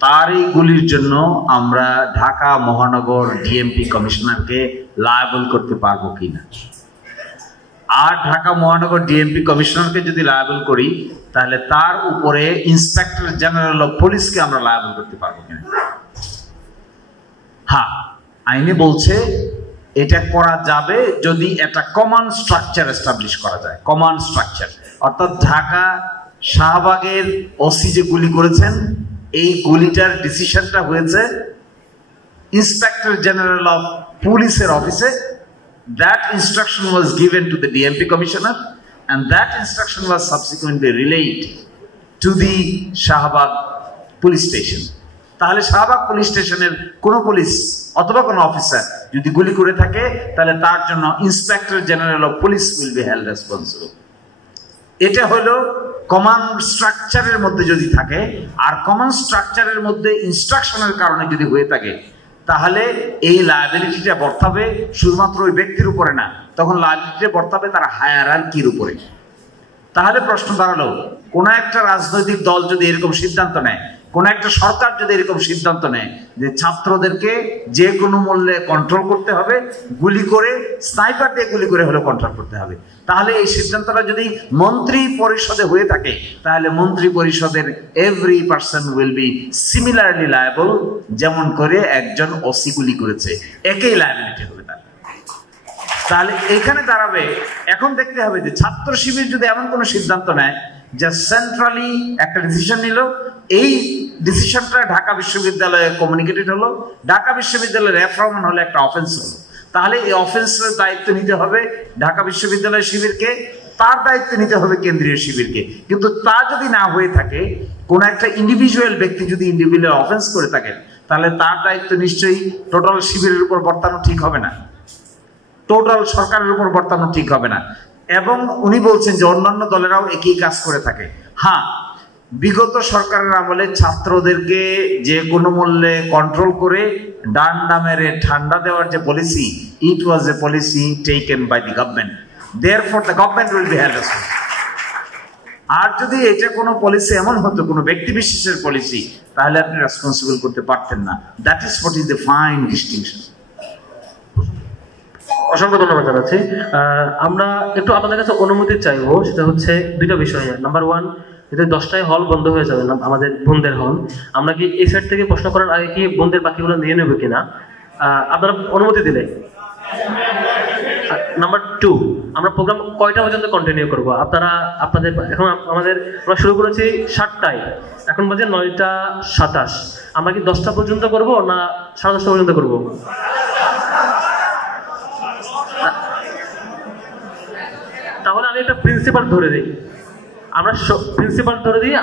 তার এই গুলির জন্য আমরা ঢাকা মহানগর ডিএমপি কমিশনারকে লায়াবল করতে পারবো কিনা? আর ঢাকা মহানগর ডিএমপি কমিশনারকে যদি লায়াবল করি, তাহলে তার উপরে ইন্সপেক্টর জেনারেল অফ পুলিশকে আমরা লায়াবল করতে পারবো কিনা? হ্যাঁ, আইনে বলছে এটা করা যাবে যদি একটা কমন স্ট্রাকচার এস্টাবলিশ করা যায়। কমন স্ট্রাকচার অর্থাৎ ঢাকা শাহবাগের ওসি যে গুলি করেছেন, এই গুলিটার ডিসিশনটা হয়েছে ইন্সপেক্টর জেনারেল অফ পুলিশের অফিসে। That instruction was given to the DMP commissioner, and that instruction was subsequently relayed to the Shahbag police station. তাহলে শাহবাগ পুলিশ স্টেশনের কোনো পুলিশ অথবা কোনো অফিসার যদি গুলি করে থাকে তাহলে তার জন্য inspector general of police will be held responsible. এটা হলো কমান্ড স্ট্রাকচারের মধ্যে যদি থাকে, আর কমান্ড স্ট্রাকচারের মধ্যে ইনস্ট্রাকশনের কারণে যদি হয়ে থাকে তাহলে এই লায়াবিলিটিটা বর্তাবে শুধুমাত্র ওই ব্যক্তির উপরে না, তখন লায়াবিলিটিটা বর্তাবে তার হায়ারার্কির উপরে। তাহলে প্রশ্ন দাঁড়ালো, কোন একটা রাজনৈতিক দল যদি এরকম সিদ্ধান্ত নেয়, কোন একটা সরকার যদি এরকম সিদ্ধান্ত নেয় যে ছাত্রদেরকে যে কোনো মূল্যে কন্ট্রোল করতে হবে, গুলি করে, স্নাইপার দিয়ে গুলি করে হলেও কন্ট্রোল করতে হবে, তাহলে এই সিদ্ধান্তটা যদি মন্ত্রী পরিষদে হয়ে থাকে তাহলে মন্ত্রী পরিষদের every person will be similarly liable, যেমন করে একজন ওসি গুলি করেছে একই লায়াবিলিটি হবে তার। তাহলে এখানে দাঁড়াবে, এখন দেখতে হবে যে ছাত্র শিবির যদি এমন কোনো সিদ্ধান্ত নেয় যা সেন্ট্রালি একটা ডিসিশন নিল, এই ডিসিশনটা ঢাকা বিশ্ববিদ্যালয়ে কমিউনিকেটেড হলো, ঢাকা বিশ্ববিদ্যালয়ের রেফারমেন্ট হলো একটা অফেন্স হলো, তাহলে এই অফেন্সের দায়িত্ব নিতে হবে ঢাকা বিশ্ববিদ্যালয় শিবিরকে, তার দায়িত্ব নিতে হবে কেন্দ্রীয় শিবিরকে। কিন্তু তা যদি না হয়ে থাকে, কোন একটা ইন্ডিভিজুয়াল ব্যক্তি যদি ইন্ডিভিজুয়াল অফেন্স করে থাকেন তাহলে তার দায়িত্ব নিশ্চয়ই টোটাল শিবিরের উপর বর্তানো ঠিক হবে না, টোটাল সরকারের উপর বর্তানো ঠিক হবে না। এবং উনি বলছেন যে অন্যান্য দলেরাও একই কাজ করে থাকে। হ্যাঁ, বিগত সরকারের আমলে ছাত্রদেরকে যে কোনো মূল্যে কন্ট্রোল করে ডান্ডা মেরে ঠান্ডা দেওয়ার যে policy, it was a policy taken by the government, therefore the government will be held responsible. আর যদি এটা কোনো পলিসি এমন হতো, কোনো ব্যক্তি বিশেষের পলিসি, তাহলে আপনি রেসপন্সিবল করতে পারতেন না। That is what is the fine distinction. অসংখ্য ধন্যবাদ জানাচ্ছি। আমরা একটু আপনাদের কাছে অনুমতি চাইবো, সেটা হচ্ছে দুইটা বিষয়। নাম্বার ওয়ান, যদি 10টায় হল বন্ধ হয়ে যাবে না আমাদের বোনদের হল, আমরা কি এই সাইড থেকে প্রশ্ন করার আগে কি বোনদের বাকিগুলো নিয়ে নেবো কিনা আপনারা অনুমতি দিলে। নাম্বার টু, আমরা প্রোগ্রাম কয়টা পর্যন্ত কন্টিনিউ করবো আপনারা আপনাদের, এখন আমরা শুরু করেছি 7টায়, এখন বাজে 9টা27, আমরা কি 10টা পর্যন্ত করবো না 10:30 পর্যন্ত করবো? তাহলে আমি একটা প্রিন্সিপাল ধরে দিই,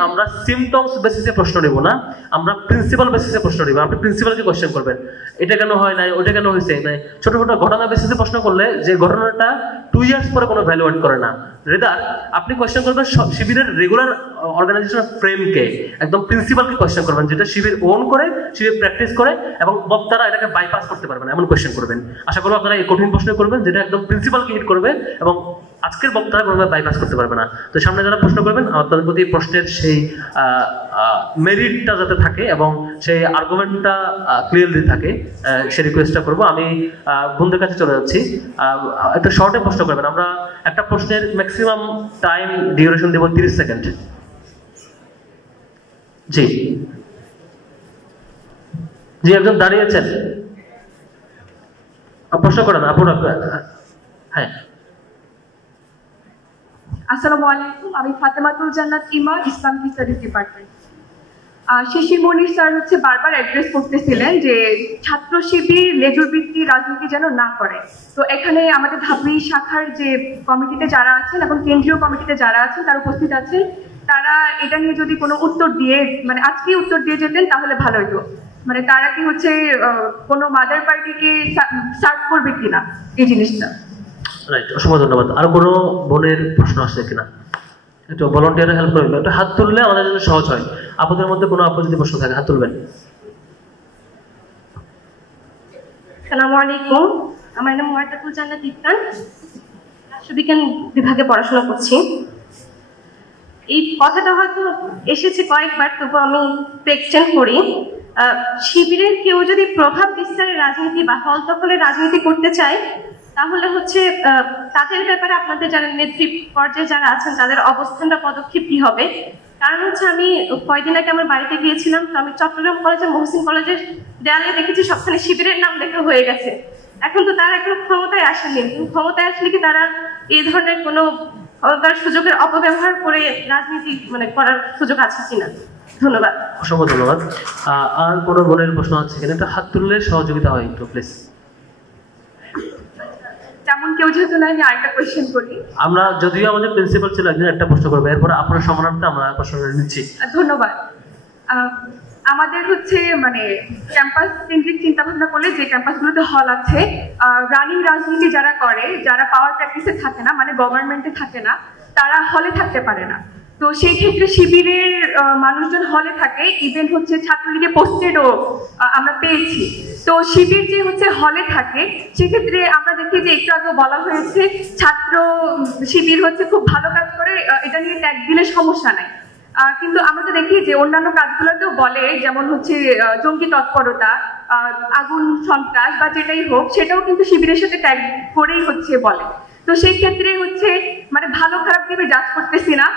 আমরা সিমটমস বেসিসে প্রশ্ন নেব না, আমরা প্রিন্সিপাল বেসিসে প্রশ্ন নেব। আপনি প্রিন্সিপালকে কোয়েশ্চেন করবেন, এটা কেন হয় নাই, ওইটা কেন হয়েছে নাই। ছোট ছোট ঘটনা বেসিসে প্রশ্ন করলে যে ঘটনাটা 2 ইয়ার্স পরে কোনো ভ্যালু অ্যাড করে না, রেদার আপনি কোয়েশ্চেন করবেন শিবিরের রেগুলার অর্গানাইজেশন ফ্রেমকে, একদম প্রিন্সিপালকে কোয়েশ্চেন করবেন যেটা শিবির ওন করে, শিবির প্র্যাকটিস করে এবং বক্তারা এটাকে বাইপাস করতে পারবেন এমন কোয়েশ্চেন করবেন। আশা করবো আপনারা এই কঠিন প্রশ্ন করবেন যেটা একদম প্রিন্সিপালকে হিট করবে এবং আজকের বক্তারা কোনোভাবে বাইপাস করতে পারবে না। তো সামনে যারা প্রশ্ন করবেন আপনাদের প্রতি প্রশ্নের সেই মেরিটটা যাতে থাকে এবং সেই আর্গুমেন্টটা ক্লিয়ারলি থাকে, সে রিকোয়েস্টটা করবো। আমি বন্ধুদের কাছে চলে যাচ্ছি, একটা শর্টে প্রশ্ন করবেন। আমরা একটা প্রশ্নের ম্যাক্সিমাম টাইম ডিউরেশন দেব 30 সেকেন্ড। জি জি, একজন দাঁড়িয়েছেন, প্রশ্ন করেন আপনারা। হ্যাঁ, আসসালামু আলাইকুম, আমি ফাতেমাতুল জান্নাত ইমা, ইসলামিক স্টাডিজ ডিপার্টমেন্ট। শিশির মনির স্যার হচ্ছে বারবার অ্যাড্রেস করতেছিলেন যে ছাত্র শিবির লেজুর ভিত্তি রাজনীতি যেন না করে। তো এখানে আমাদের ধাপি শাখার যে কমিটিতে যারা আছেন এবং কেন্দ্রীয় কমিটিতে যারা আছেন তারা উপস্থিত আছেন, তারা এটা নিয়ে যদি কোনো উত্তর দিয়ে, মানে আজকেই উত্তর দিয়ে যেতেন তাহলে ভালো হতো। মানে তারা কি হচ্ছে কোনো মাদার পার্টিকে সার্ভ করবে কিনা এই জিনিসটা। রাইট, অসংখ্য ধন্যবাদ। আর কোনো বোনের প্রশ্ন আসছে কিনা একটু ভলান্টিয়ারে হেল্প করবেন, একটু হাত তুললে আমাদের জন্য সহজ হয়। আপনাদের মধ্যে কোনো আপু যদি প্রশ্ন থাকে হাত তুলবেন। আসসালামু আলাইকুম, আমার নাম মুয়াত্তাকুল জান্নাত ইফতান, রাষ্ট্রবিজ্ঞান বিভাগে পড়াশোনা করছি। এই কথাটা হয়তো এসেছে কয়েকবার, তবু আমি এক্সটেন্ড করি। শিবিরের কেউ যদি প্রভাব বিস্তারের রাজনীতি বা হল দখলের রাজনীতি করতে চায় তাহলে হচ্ছে তাদের ব্যাপারে আপনাদের যারা নেতৃত্ব পর্যায়ে যারা আছেন তাদের অবস্থানটা পদক্ষেপ কি হবে? কারণ হচ্ছে আমি কয়েকদিন আগে আমার বাড়িতে গিয়েছিলাম, তো আমি চট্টগ্রাম কলেজের মহসিন কলেজের দেয়ালে দেখেছি সবখানে শিবিরের নাম লেখা হয়ে গেছে। এখন তো তারা এখন ক্ষমতায় আসেনি, ক্ষমতায় আসলে কি তারা এই ধরনের কোনো ক্ষমতার সুযোগের অপব্যবহার করে রাজনীতি মানে করার সুযোগ আছে কিনা? ধন্যবাদ। অসংখ্য ধন্যবাদ। আর কোনো বোনের প্রশ্ন আছে কিনা? একটু হাত তুললে সহযোগিতা হয় একটু প্লিজ। যেমন কেউ কেউ যেহেতু নাই, আমি আরেকটা কোয়েশ্চেন করি। আমরা যদিও আমাদের প্রিন্সিপাল ছিল একজন একটা প্রশ্ন করবো, এরপর আপনার সম্মানার্থে আমরা প্রশ্নটা নিচ্ছি। ধন্যবাদ। আমাদের হচ্ছে মানে ক্যাম্পাস কেন্দ্রিক চিন্তা ভাবনা করলে যে ক্যাম্পাসগুলোতে হল আছে, রানিং রাজনীতি যারা করে, যারা পাওয়ার প্র্যাকটিসে থাকে না, মানে গভর্নমেন্টে থাকে না, তারা হলে থাকতে পারে না। তো সেই ক্ষেত্রে শিবিরের মানুষজন হলে থাকে, ইভেন হচ্ছে ছাত্রলীগে পোস্টেডও আমরা পেয়েছি। তো শিবির যে হচ্ছে হলে থাকে, সেক্ষেত্রে আমরা দেখি যে একটু আগে বলা হয়েছে ছাত্র শিবির হচ্ছে খুব ভালো কাজ করে, এটা নিয়ে ট্যাগ দিলে সমস্যা নাই। কিন্তু আমরা তো দেখি যে অন্যান্য কাজগুলোতেও বলে, যেমন হচ্ছে জঙ্গি তৎপরতা, আগুন সন্ত্রাস বা যেটাই হোক, সেটাও কিন্তু শিবিরের সাথে ট্যাগ করেই হচ্ছে বলে। তো সেই ক্ষেত্রে হচ্ছে মানে ভালো খারাপ ভেবে জাজ করতেছি না,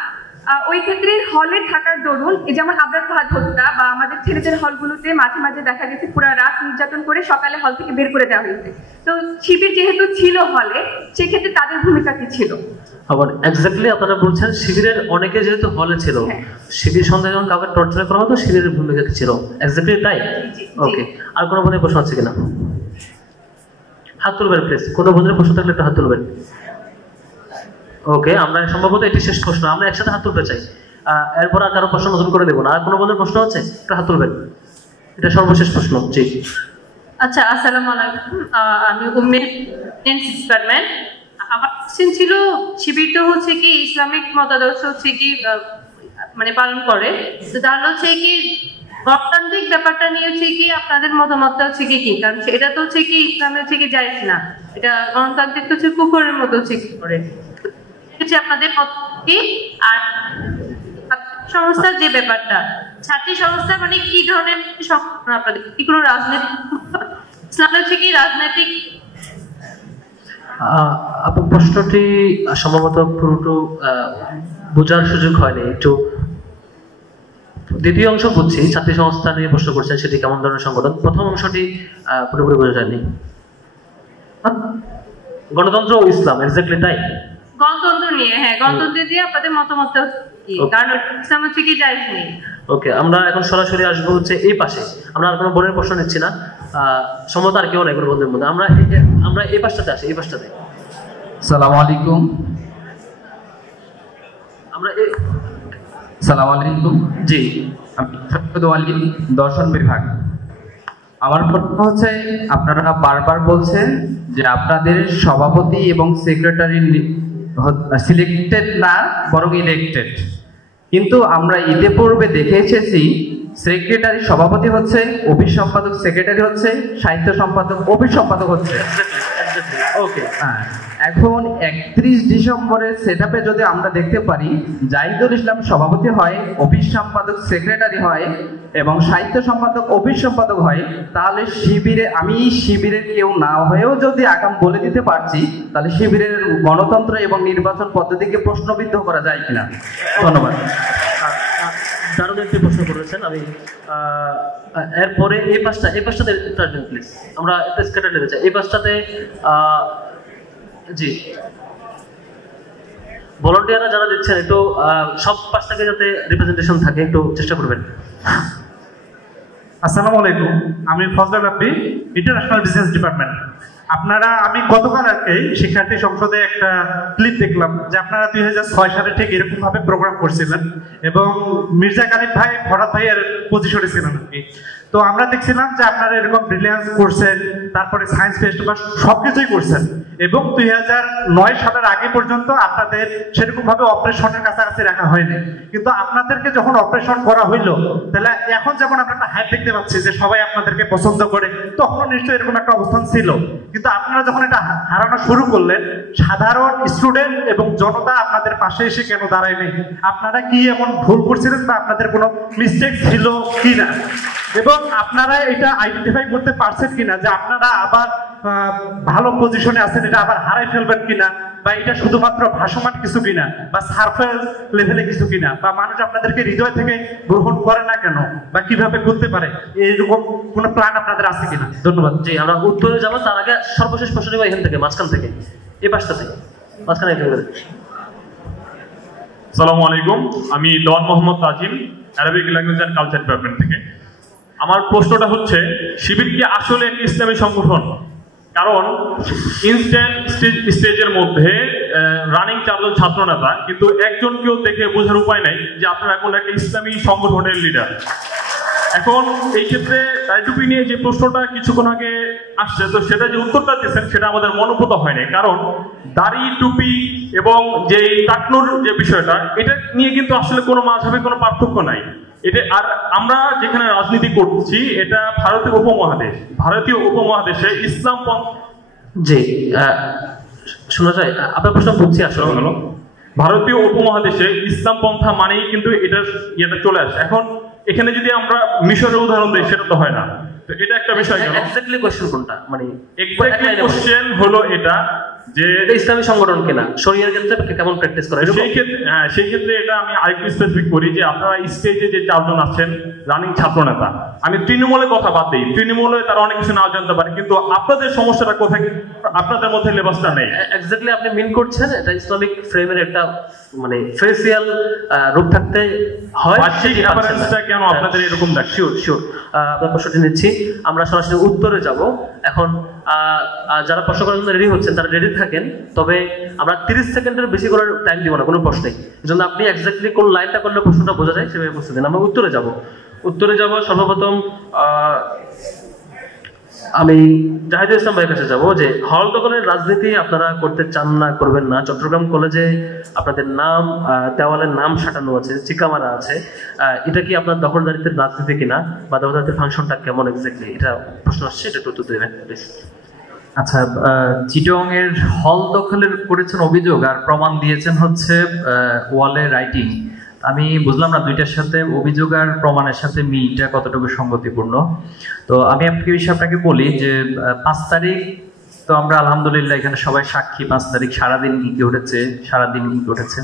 ওই ক্ষেত্রে হলে থাকার দরুন, যেমন আবরার ফাহাদ হত্যা বা আমাদের ছেলেদের হলগুলোতে মাঝে মাঝে দেখা গেছে পুরো রাত নির্যাতন করে সকালে হল থেকে বের করে দেওয়া হয়েছে। তো শিবির যেহেতু ছিল হলে, সেক্ষেত্রে তাদের ভূমিকা কি ছিল? আবার এক্স্যাক্টলি আপনারা বলছেন শিবিরের অনেকে যেহেতু হলে ছিল, শিবির সন্ধ্যায় যখন কাউকে টর্চার করা হতো, শিবিরের ভূমিকা কি ছিল? এক্স্যাক্টলি তাই। ওকে, আর কোনো বন্ধুর প্রশ্ন আছে কিনা? হাত তুলবেন প্লিজ, কোনো বন্ধুর প্রশ্ন থাকলে একটু হাত তুলবেন। ওকে, আমরা সম্ভবত এটি শেষ প্রশ্ন, আমরা একসাথে হাত তুলতে চাই, এরপর আর কারো প্রশ্ন নতুন করে দেবো না। আর কোনো বন্ধুর প্রশ্ন আছে? একটু হাত তুলবেন, এটা সর্বশেষ প্রশ্ন। জি আচ্ছা, আসসালামু আলাইকুম, আমি উম্মে ডিপার্টমেন্ট। আমার কোশ্চেন ছিল, শিবির তো হচ্ছে কি ইসলামিক মতাদর্শ হচ্ছে কি মানে পালন করে, তো তাহলে হচ্ছে কি গণতান্ত্রিক ব্যাপারটা নিয়ে হচ্ছে কি আপনাদের মতামতটা হচ্ছে কি কি? কারণ এটা তো হচ্ছে কি ইসলামে হচ্ছে কি জায়েজ না, এটা গণতান্ত্রিক তো হচ্ছে কুফরের মতো হচ্ছে কি করে, হচ্ছে আপনাদের মত কি? আর সংস্থার যে ব্যাপারটা, ছাত্রী সংস্থা মানে কি ধরনের সংস্থা আপনাদের? কি কোনো রাজনৈতিক ইসলামে হচ্ছে কি রাজনৈতিক? আপনার প্রশ্নটি সম্ভবত পুরোটো বোঝার সুযোগ হয়নি, একটু দ্বিতীয় অংশ বুঝছি, ছাত্রী সংস্থা নিয়ে প্রশ্ন করছেন সেটি কেমন ধরনের সংগঠন। প্রথম অংশটি পুরোপুরি বোঝা যায়নি। গণতন্ত্র ও ইসলাম, এক্স্যাক্টলি তাই। গণতন্ত্র নিয়ে, হ্যাঁ গণতন্ত্র দিয়ে আপনাদের মতামতটা কি? কারণ ইসলাম হচ্ছে কি জায়েজ নেই। ওকে, আমরা এখন সরাসরি আসবো হচ্ছে এই পাশে, আমরা আর কোনো বোনের প্রশ্ন নিচ্ছি না, সম্ভবত আর কেউ নাই কোনো বন্ধুদের মধ্যে। আমরা এই পাশটাতে আসি, এই পাশটাতে। সালাম আলাইকুম। আমরা সালাম আলাইকুম। জি, আমি দর্শন বিভাগ। আমার প্রশ্ন হচ্ছে, আপনারা বারবার বলছেন যে আপনাদের সভাপতি এবং সেক্রেটারি সিলেক্টেড না, বরং ইলেক্টেড, কিন্তু আমরা ইতিপূর্বে দেখে এসেছি সেক্রেটারি সভাপতি হচ্ছে, অফিস সম্পাদক সেক্রেটারি হচ্ছে, সাহিত্য সম্পাদক অফিস সম্পাদক হচ্ছে। ওকে, এখন 31 ডিসেম্বরের সেটআপে যদি আমরা দেখতে পারি জাহিদুল ইসলাম সভাপতি হয়, অফিস সম্পাদক সেক্রেটারি হয় এবং সাহিত্য সম্পাদক অফিস সম্পাদক হয়, তাহলে শিবিরে আমি শিবিরের কেউ না হয়েও যদি আগাম বলে দিতে পারছি, তাহলে শিবিরের গণতন্ত্র এবং নির্বাচন পদ্ধতিকে প্রশ্নবিদ্ধ করা যায় কিনা? ধন্যবাদ। দারুণ একটি প্রশ্ন করেছেন। আমি এরপরে এই পাশটাতে প্লিজ, আমরা একটা স্ক্যাটার নিতে চাই এই পাশটাতে। জি, ভলান্টিয়াররা যারা দিচ্ছেন একটু সব পাশ থেকে যাতে রিপ্রেজেন্টেশন থাকে একটু চেষ্টা করবেন। আসসালামু আলাইকুম, আমি ফজলুল রাব্বি, ইন্টারন্যাশনাল বিজনেস ডিপার্টমেন্ট। আপনারা, আমি গতকাল শিক্ষার্থী সংসদে একটা ক্লিপ দেখলাম যে আপনারা 2006 সালে ঠিক এরকম ভাবে প্রোগ্রাম করছিলেন এবং মির্জা কালিম ভাই, ফরাদ ভাইয়ের পজিশনে ছিলেন আর কি। তো আমরা দেখছিলাম যে আপনারা এরকম ব্রিলিয়ান্স করছেন, তারপরে সায়েন্স ফেস্ট বা সবকিছুই করছেন এবং 2009 সালের আগে পর্যন্ত আপনাদের সেরকম ভাবে অপারেশনের কাছাকাছি রাখা হয়নি। কিন্তু আপনাদেরকে যখন অপারেশন করা হইলো, তাহলে এখন যেমন আমরা একটা হাইপ দেখতে পাচ্ছি যে সবাই আপনাদেরকে পছন্দ করে, তখনও নিশ্চয়ই এরকম একটা অবস্থান ছিল। কিন্তু আপনারা যখন এটা হারানো শুরু করলেন, সাধারণ স্টুডেন্ট এবং জনতা আপনাদের পাশে এসে কেন দাঁড়ায়নি? আপনারা কি এমন ভুল করছিলেন বা আপনাদের কোনো মিস্টেক ছিল কিনা, এবং আপনারা এটা আইডেন্টিফাই করতে পারছেন কিনা যে আপনারা আবার ভালো পজিশনে আছেন, এটা আবার হারাই ফেলবেন কিনা, বা এটা শুধুমাত্র ভাসমান কিছু কিনা বা সারফেস লেভেলে কিছু কিনা, বা মানুষ আপনাদেরকে হৃদয় থেকে গ্রহণ করে না কেন বা কিভাবে করতে পারে, এরকম কোনো প্ল্যান আপনাদের আছে কিনা? ধন্যবাদ। জি, আমরা উত্তরে যাবো, তার আগে সর্বশেষ প্রশ্ন নেব এখান থেকে, মাঝখান থেকে, এই পাশটা থেকে, মাঝখানে। আসসালামু আলাইকুম, আমি ডন মোহাম্মদ তাজিম, Arabic language and culture department থেকে। আমার প্রশ্নটা হচ্ছে, শিবির কি আসলে একটি ইসলামী সংগঠন? কারণ ইনস্ট্যান্ট স্টেজের মধ্যে রানিং 4 জন ছাত্র নেতা, কিন্তু একজনকেও দেখে বোঝার উপায় নাই যে আপনারা এখন একটা ইসলামী সংগঠনের লিডার। এখন এই ক্ষেত্রে টুপি নিয়ে যে প্রশ্নটা কিছুক্ষণ আগে আসছে, তো সেটা যে উত্তরটা দিচ্ছেন সেটা আমাদের মনোভূত হয়নি। কারণ দাড়ি, টুপি এবং যে টাকনুর যে বিষয়টা, এটা নিয়ে কিন্তু আসলে কোনো মাঝাবে কোনো পার্থক্য নাই। এটা আর আমরা যেখানে রাজনীতি করছি এটা ভারতীয় উপমহাদেশে ইসলাম জি শোনা যায় আপনার প্রশ্ন বুঝছি আসলে হলো ভারতীয় উপমহাদেশে ইসলাম পন্থা মানেই কিন্তু এটা চলে আসে। এখন এখানে যদি আমরা মিশরের উদাহরণ দিই সেটা তো হয় না। তো এটা একটা বিষয়। এক্স্যাক্টলি কোশ্চেন কোনটা, মানে এক্স্যাক্টলি কোশ্চেন হলো এটা যে ইসলামী সংগঠন কিনা, শরিয়ার ক্ষেত্রে কেমন প্র্যাকটিস করে, সেই ক্ষেত্রে এটা আমি আরেকটু স্পেসিফিক করি যে আপনারা স্টেজে যে 4 জন আছেন রানিং ছাত্র নেতা, আমি তৃণমূলের কথা বাদ দিই, তৃণমূলে তারা অনেক কিছু নাও জানতে পারে, কিন্তু আপনাদের সমস্যাটা কোথায়? আপনাদের মধ্যে লেবাসটা নেই। এক্স্যাক্টলি আপনি মিন করছেন এটা ইসলামিক ফ্রেমের একটা মানে ফেসিয়াল রূপ থাকতে হয়। কেন আপনাদের এরকম দেখ? শিওর আপনার প্রশ্নটি নিচ্ছি, আমরা সরাসরি উত্তরে যাব। এখন যারা প্রশ্ন করার জন্য রেডি হচ্ছেন তারা রেডি থাকেন, তবে আমরা 30 সেকেন্ডের বেশি করার টাইম দিব না কোনো প্রশ্নেই। এই জন্য আপনি এক্স্যাক্টলি কোন লাইনটা করলে প্রশ্নটা বোঝা যায় সেভাবে বুঝতে দিন। আমরা উত্তরে যাব। সর্বপ্রথম আমি জাহিদুল ইসলাম ভাইয়ের কাছে যাব যে হল দখলের রাজনীতি আপনারা করতে চান না, করবেন না। চট্টগ্রাম কলেজে আপনাদের নাম দেওয়ালের নাম সাটানো আছে, চিকামারা আছে, এটা কি আপনার দখলদারিত্বের রাজনীতি কিনা, বা দখলদারিত্বের ফাংশনটা কেমন এক্স্যাক্টলি, এটা প্রশ্ন আসছে, এটা একটু উত্তর দেবেন প্লিজ। আচ্ছা, চিটং এর হল দখলের করেছেন অভিযোগ আর প্রমাণ দিয়েছেন হচ্ছে ওয়ালে রাইটিং। আমি বুঝলাম না দুইটার সাথে অভিযোগ আর প্রমাণের সাথে মিলটা কতটুকু সঙ্গতিপূর্ণ। তো আমি আপনাকে বলি যে 5 তারিখ তো আমরা আলহামদুলিল্লাহ এখানে সবাই সাক্ষী। 5 তারিখ সারাদিন কি ঘটেছে।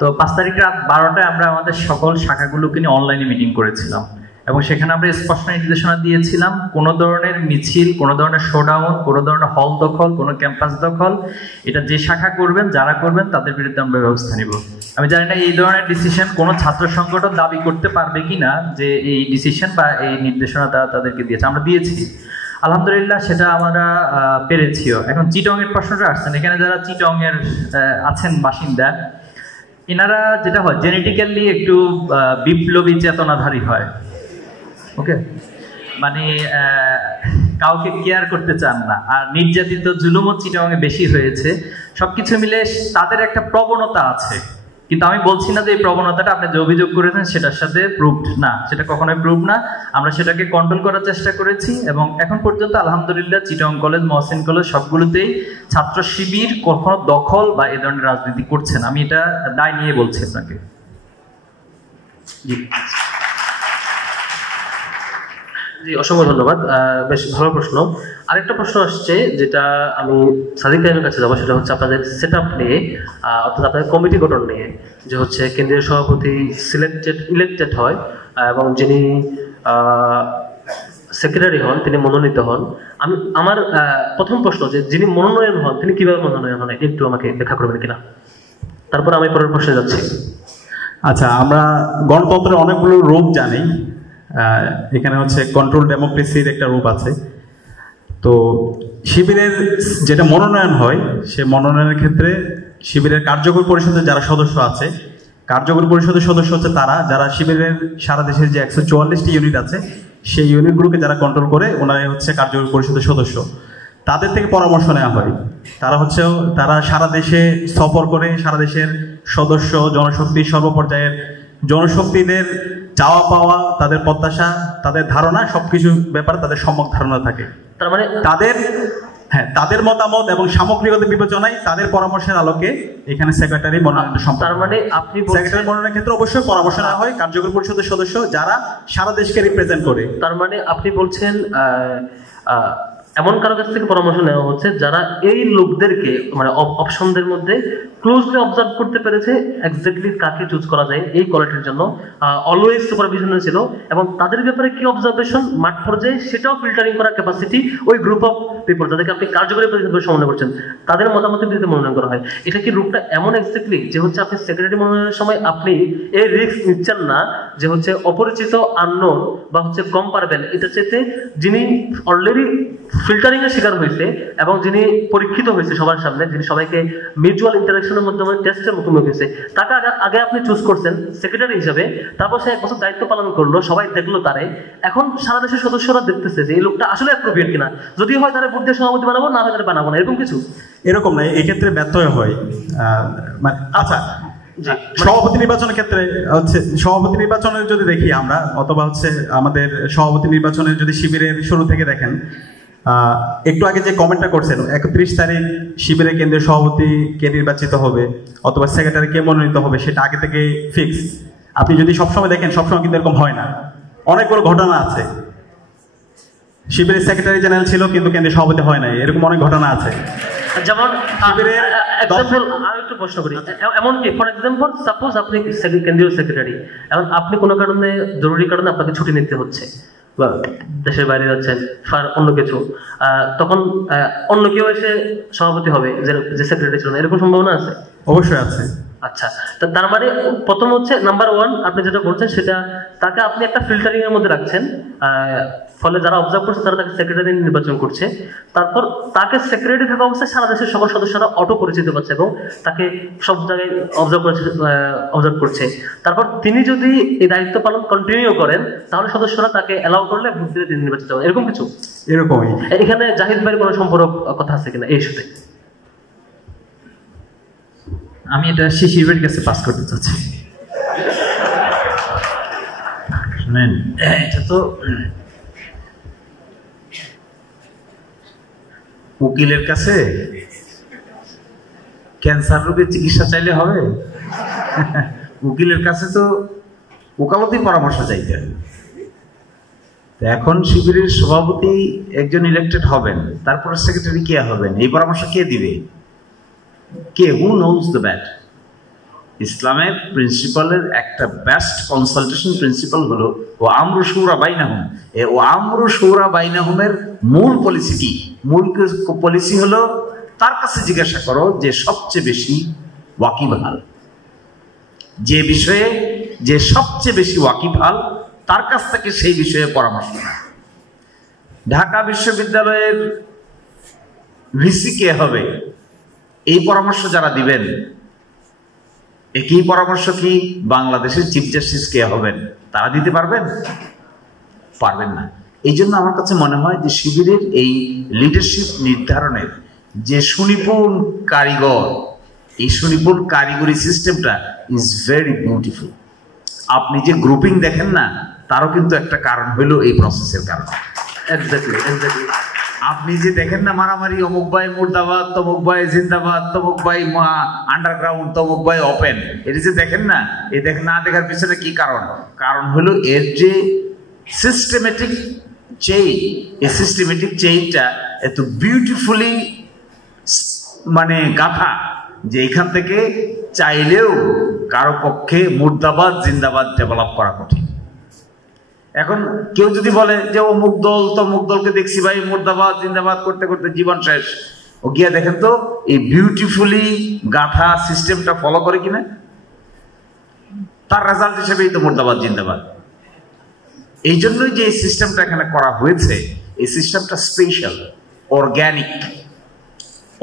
তো 5 তারিখ রাত 12টায় আমরা আমাদের সকল শাখাগুলোকে নিয়ে অনলাইনে মিটিং করেছিলাম এবং সেখানে আমরা স্পষ্ট নির্দেশনা দিয়েছিলাম কোনো ধরনের মিছিল, কোনো ধরনের শোডাউন, কোনো ধরনের হল দখল, কোনো ক্যাম্পাস দখল, এটা যে শাখা করবেন, যারা করবেন তাদের বিরুদ্ধে আমরা ব্যবস্থা নিব। আমি জানি না এই ধরনের ডিসিশন কোনো ছাত্র সংগঠন দাবি করতে পারবে কিনা যে এই ডিসিশন বা এই নির্দেশনা তারা তাদেরকে দিয়েছে। আমরা দিয়েছি আলহামদুলিল্লাহ, সেটা আমরা পেরেছিও। এখন চিটং এর প্রশ্নটা আসছেন, এখানে যারা চিটং এর আছেন বাসিন্দা, এনারা যেটা হয় জেনেটিক্যালি একটু বিপ্লবী চেতনাধারী হয়। ওকে, মানে কাউকে কেয়ার করতে চান না, আর নির্যাতিত জুলুমও চিটাগাংয়ে বেশি হয়েছে। সবকিছু মিলে তাদের একটা প্রবণতা আছে, কিন্তু আমি বলছি না যে এই প্রবণতাটা আপনি যে অভিযোগ করেছেন সেটার সাথে প্রুভড না, সেটা কখনোই প্রুভ না। আমরা সেটাকে কন্ট্রোল করার চেষ্টা করেছি এবং এখন পর্যন্ত আলহামদুলিল্লাহ চিটং কলেজ, মহসিন কলেজ সবগুলোতেই ছাত্র শিবির কখনো দখল বা এ ধরনের রাজনীতি করছেন। আমি এটা দায় নিয়ে বলছি আপনাকে। জি, অসংখ্য ধন্যবাদ, বেশ ভালো প্রশ্ন। আরেকটা প্রশ্ন আসছে যেটা আমি সাদিক ভাইয়ের কাছে যাবো, সেটা হচ্ছে আপনাদের সেট আপ নিয়ে, অর্থাৎ আপনাদের কমিটি গঠন নিয়ে, যে হচ্ছে কেন্দ্রীয় সভাপতি ইলেক্টেড হয় এবং যিনি সেক্রেটারি হন তিনি মনোনীত হন। আমার প্রথম প্রশ্ন যে যিনি মনোনয়ন হন তিনি কিভাবে মনোনয়ন হন, একটু আমাকে ব্যাখ্যা করবেন কিনা, তারপর আমি পরের প্রশ্নে যাচ্ছি। আচ্ছা, আমরা গণতন্ত্রের অনেকগুলো রূপ জানি। এখানে হচ্ছে কন্ট্রোল ডেমোক্রেসির একটা রূপ আছে। তো শিবিরের যেটা মনোনয়ন হয়, সে মনোনয়নের ক্ষেত্রে শিবিরের কার্যকরী পরিষদের যারা সদস্য আছে, কার্যকরী পরিষদের সদস্য হচ্ছে তারা যারা শিবিরের সারা দেশের যে 144টি ইউনিট আছে সেই ইউনিটগুলোকে যারা কন্ট্রোল করে, ওনারাই হচ্ছে কার্যকরী পরিষদের সদস্য। তাদের থেকে পরামর্শ নেওয়া হয়। তারা সারা দেশে সফর করে সারা দেশের সদস্য, জনশক্তি, সর্বপর্যায়ের জনশক্তিদের চাওয়া পাওয়া, তাদের প্রত্যাশা, তাদের ধারণা, সবকিছু ব্যাপারে তাদের সম্যক ধারণা থাকে। তার মানে তাদের মতামত এবং সামগ্রিকতা বিবেচনায় তাদের পরামর্শের আলোকে এখানে সেক্রেটারি মনোনয়ন সম্পন্ন। তার মানে আপনি সেক্রেটারি মনোনয়নের ক্ষেত্রে অবশ্যই পরামর্শ নেওয়া হয় কার্যকরী পরিষদের সদস্য যারা সারা দেশকে রিপ্রেজেন্ট করে। তার মানে আপনি বলছেন এমন কারো কাছ থেকে পরামর্শ নেওয়া হচ্ছে যারা এই লোকদেরকে মানে অপশনদের মধ্যে ক্লোজলি অবজার্ভ করতে পেরেছে এক্স্যাক্টলি কাকে চুজ করা যায় এই কোয়ালিটির জন্য, অলওয়েজ সুপারভিশনে ছিল, এবং তাদের ব্যাপারে কি অবজারভেশন মাঠ পর্যায়ে সেটাও ফিল্টারিং করার ক্যাপাসিটি ওই গ্রুপ অফ পিপল যাদেরকে আপনি কার্যকরী পরিষদ সমন্বয় করছেন তাদের মতামতের ভিত্তিতে মনোনয়ন করা হয়। এটা কি রূপটা এমন এক্স্যাক্টলি যে হচ্ছে আপনি সেক্রেটারি মনোনয়নের সময় আপনি এই রিস্ক নিচ্ছেন না যে হচ্ছে অপরিচিত, আননোন বা হচ্ছে কম পারবেন, এটা চাইতে যিনি অলরেডি ফিল্টারিং এর শিকার হয়েছে এবং যিনি পরীক্ষিত হয়েছে সবার সামনে, যিনি সবাইকে মিউচুয়াল ইন্টারাকশনের মাধ্যমে টেস্টের মুখোমুখি হয়েছে, তাকে আগে আপনি চুজ করছেন সেক্রেটারি হিসাবে, তারপর সে 1 বছর দায়িত্ব পালন করলো, সবাই দেখলো তারে, এখন সারা দেশের সদস্যরা দেখতেছে যে এই লোকটা আসলে অ্যাপ্রোপ্রিয়েট কিনা, যদি হয় তারা ভোট দিয়ে সভাপতি বানাবো, না হয় তারা বানাবো না, এরকম কিছু। এরকম নাই, এক্ষেত্রে ব্যর্থ হয়। আচ্ছা, সভাপতি নির্বাচনের ক্ষেত্রে হচ্ছে, সভাপতি নির্বাচনের যদি দেখি আমরা, অথবা হচ্ছে আমাদের সভাপতি নির্বাচনের যদি শিবিরের শুরু থেকে দেখেন, একটু আগে যে কমেন্টটা করছেন 31 তারিখ শিবিরের কেন্দ্রীয় সভাপতি কে নির্বাচিত হবে অথবা সেক্রেটারি কে মনোনীত হবে সেটা আগে থেকে ফিক্স। আপনি যদি সবসময় দেখেন, সবসময় কিন্তু এরকম হয় না। অনেকগুলো ঘটনা আছে, শিবিরের সেক্রেটারি জেনারেল ছিল কিন্তু কেন্দ্রীয় সভাপতি হয় নাই, এরকম অনেক ঘটনা আছে। যেমন এক্সাম্পল আমি একটু প্রশ্ন করি, এমনকি ফর এক্সাম্পল সাপোজ আপনি কেন্দ্রীয় সেক্রেটারি, এবং আপনি কোনো কারণে, জরুরি কারণে আপনাকে ছুটি নিতে হচ্ছে বা দেশের বাইরে যাচ্ছেন অন্য কিছু, তখন অন্য কেউ এসে সভাপতি হবে যে সেক্রেটারি ছিল না, এরকম সম্ভাবনা আছে? অবশ্যই আছে। আচ্ছা, তার মানে প্রথম হচ্ছে নাম্বার 1 আপনি যেটা বলছেন সেটা, তাকে আপনি একটা ফিল্টারিং এর মধ্যে রাখছেন, ফলে যারা অবজার্ভ করছে তারা তাকে সেক্রেটারি নির্বাচন করছে, তারপর তাকে সেক্রেটারি থাকা অবস্থায় সারা দেশের সকল সদস্যরা অটো পরিচিত পাচ্ছে এবং তাকে সব জায়গায় অবজার্ভ করছে। তারপর তিনি যদি এই দায়িত্ব পালন কন্টিনিউ করেন তাহলে সদস্যরা তাকে অ্যালাউ করলে ভোট দিলে তিনি নির্বাচিত হন, এরকম কিছু? এরকমই। এখানে জাহিদ ভাইয়ের কোনো সম্পর্ক কথা আছে কিনা এই সাথে? আমি এটা শিশিরের কাছে পাস করতে চাচ্ছি। শুনেন, এটা তো উকিলের কাছে ক্যান্সার রোগের চিকিৎসা চাইলে হবে? উকিলের কাছে তো ওকালতি পরামর্শ চাইতে হবে। এখন শিবিরের সভাপতি একজন ইলেক্টেড হবেন, তারপরে সেক্রেটারি কে হবেন, এই পরামর্শ কে দিবে? কে? Who knows the bat? ইসলামের প্রিন্সিপালের একটা বেস্ট কনসালটেশন প্রিন্সিপাল হলো ও আমরু শুরা বাইনাহুম। ও আমরু শুরা বাইনাহুমের মূল পলিসি কি? মূল পলিসি হলো তার কাছে জিজ্ঞাসা করো যে সবচেয়ে বেশি ওয়াকিবহাল, যে বিষয়ে যে সবচেয়ে বেশি ওয়াকিবহাল তার কাছ থেকে সেই বিষয়ে পরামর্শ নাও। ঢাকা বিশ্ববিদ্যালয়ের ভিসি কে হবে, এই পরামর্শ যারা দিবেন, একই পরামর্শ কি বাংলাদেশের চিফ জাস্টিস কে হবেন তারা দিতে পারবেন? পারবেন না। এই জন্য আমার কাছে মনে হয় যে শিবিরের এই লিডারশিপ নির্ধারণের যে সুনিপুণ কারিগর, এই সুনিপুণ কারিগরি সিস্টেমটা ইজ ভেরি বিউটিফুল। আপনি যে গ্রুপিং দেখেন না, তারও কিন্তু একটা কারণ হইল এই প্রসেসের কারণ। এক্স্যাক্টলি। আপনি যে দেখেন না মারামারি, অমুক ভাই মুর্দাবাদ, তমুক ভাই জিন্দাবাদ, তমুক ভাই আন্ডারগ্রাউন্ড, তমুক ভাই ওপেন, এটা যে দেখেন না, এই দেখেন না দেখার পিছনে কি কারণ? কারণ হলো এর যে সিস্টেমেটিক চেইন, এই সিস্টেমেটিক চেইনটা এত বিউটিফুলি মানে গাথা যে এখান থেকে চাইলেও কারো পক্ষে মুর্দাবাদ জিন্দাবাদ ডেভেলপ করা কঠিন। এখন কেউ যদি বলে যে অমুক দল তমুক দলকে দেখছি ভাই মুর্দাবাদ জিন্দাবাদ করতে করতে জীবন শেষ, ও গিয়া দেখেন তো এই বিউটিফুলি গাথা সিস্টেমটা ফলো করে কিনা, তার রেজাল্ট হিসেবেই তো মুর্দাবাদ জিন্দাবাদ। এই জন্যই যে এই সিস্টেমটা এখানে করা হয়েছে, এই সিস্টেমটা স্পেশাল,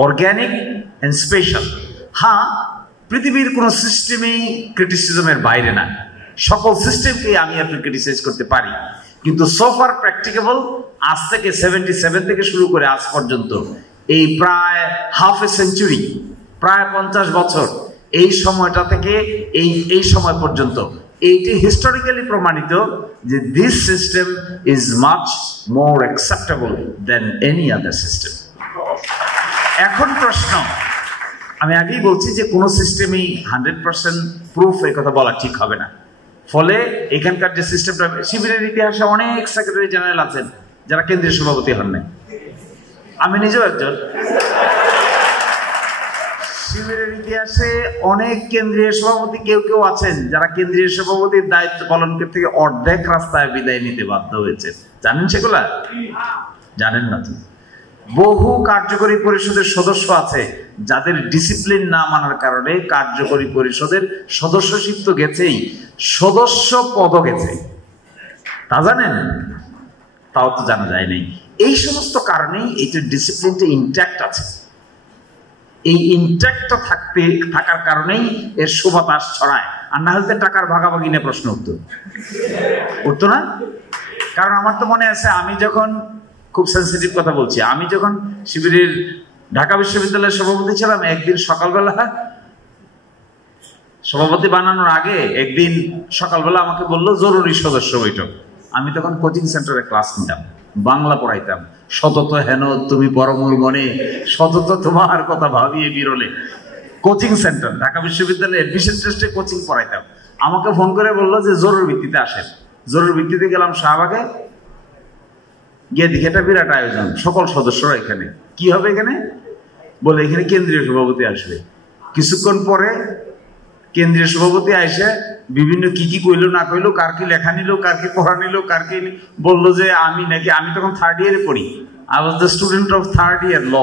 অর্গ্যানিক এন্ড স্পেশাল। হ্যাঁ, পৃথিবীর কোন সিস্টেমই ক্রিটিসিজমের বাইরে না, সকল সিস্টেমকে আমি আপনি ক্রিটিসাইজ করতে পারি, কিন্তু সোফার প্র্যাকটিকেবল আজ থেকে 77 থেকে শুরু করে আজ পর্যন্ত এই প্রায় হাফ এ সেঞ্চুরি, প্রায় 50 বছর, এই সময়টা থেকে এই সময় পর্যন্ত এইটি হিস্টোরিক্যালি প্রমাণিত যে this system is much more acceptable than any other system. এখন প্রশ্ন, আমি আগেই বলছি যে কোনো সিস্টেমই 100% প্রুফ, এই কথা বলা ঠিক হবে না। ফলে এখানকার যে সিস্টেমটা, শিবিরের ইতিহাসে অনেক সেক্রেটারি জেনারেল আছেন যারা কেন্দ্রীয় সভাপতি হন নাই, আমি নিজেও একজন। শিবিরের ইতিহাসে অনেক কেন্দ্রীয় সভাপতি কেউ আছেন যারা কেন্দ্রীয় সভাপতির দায়িত্ব পালন করতে থেকে অর্ধেক রাস্তায় বিদায় নিতে বাধ্য হয়েছে। জানেন সেগুলা? জানেন না তো। বহু কার্যকরী পরিষদের সদস্য আছে যাদের ডিসিপ্লিন না মানার কারণে কার্যকরী পরিষদের সদস্যশিপ তো গেছেই, সদস্য পদও গেছে, তা জানেন? তাও তো জানা যায় নাই। এই সমস্ত কারণেই এইটার ডিসিপ্লিনটা ইনট্যাক্ট আছে। এই ইনট্যাক্টটা থাকার কারণেই এর সুবাতাস ছড়ায়, আর না হলে টাকার ভাগাভাগি নিয়ে প্রশ্ন উঠতো না। কারণ আমার তো মনে আছে, আমি যখন, খুব সেন্সিটিভ কথা বলছি, আমি যখন শিবিরের ঢাকা বিশ্ববিদ্যালয়ের সভাপতি ছিলাম, একদিন সকালবেলা, সভাপতি বানানোর আগে একদিন সকালবেলা আমাকে বললো জরুরি সদস্য বৈঠক। আমি তখন কোচিং সেন্টারে ক্লাস নিতাম, বাংলা পড়াইতাম। সতত হেন তুমি পরমূল মনে, সতত তোমার কথা ভাবিয়ে বিরলে। কোচিং সেন্টার, ঢাকা বিশ্ববিদ্যালয়ে এডমিশন টেস্টে কোচিং পড়াইতাম। আমাকে ফোন করে বললো যে জরুরি ভিত্তিতে আসেন। জরুরি ভিত্তিতে গেলাম শাহবাগে, গিয়ে দেখে একটা বিরাট আয়োজন, সকল সদস্যরা এখানে। কি হবে এখানে? বলে এখানে কেন্দ্রীয় সভাপতি আসবে। কিছুক্ষণ পরে কেন্দ্রীয় সভাপতি আইসে বিভিন্ন কি কইলো না কইলো, কার কি লেখা নিল, কার কি পড়া নিল, কার কি বললো যে আমি নাকি, আমি তখন 3rd ইয়ারে পড়ি, I was the student of 3rd ইয়ার ল।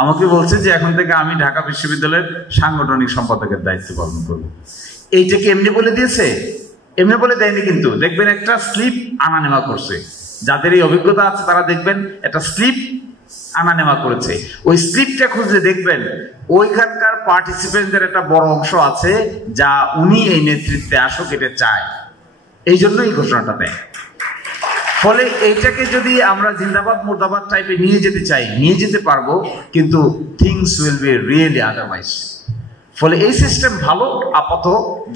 আমাকে বলছে যে এখন থেকে আমি ঢাকা বিশ্ববিদ্যালয়ের সাংগঠনিক সম্পাদকের দায়িত্ব পালন করবো। এইটাকে এমনি বলে দিয়েছে? এমনি বলে দেয়নি, কিন্তু দেখবেন একটা স্লিপ আনা নেওয়া করছে। যাদের এই অভিজ্ঞতা আছে তারা দেখবেন একটা স্লিপ আনা নেওয়া করেছে। ওই স্লিপটা খুঁজলে দেখবেন ওইখানকার পার্টিসিপেন্টদের একটা বড় অংশ আছে যা উনি এই নেতৃত্বে আসুক এটা চায়, এই জন্য এই ঘোষণাটা দেয়। ফলে এইটাকে যদি আমরা জিন্দাবাদ মুর্দাবাদ টাইপে নিয়ে যেতে চাই, নিয়ে যেতে পারবো, কিন্তু things will be really otherwise. ফলে এই সিস্টেম ভালো আপাতত।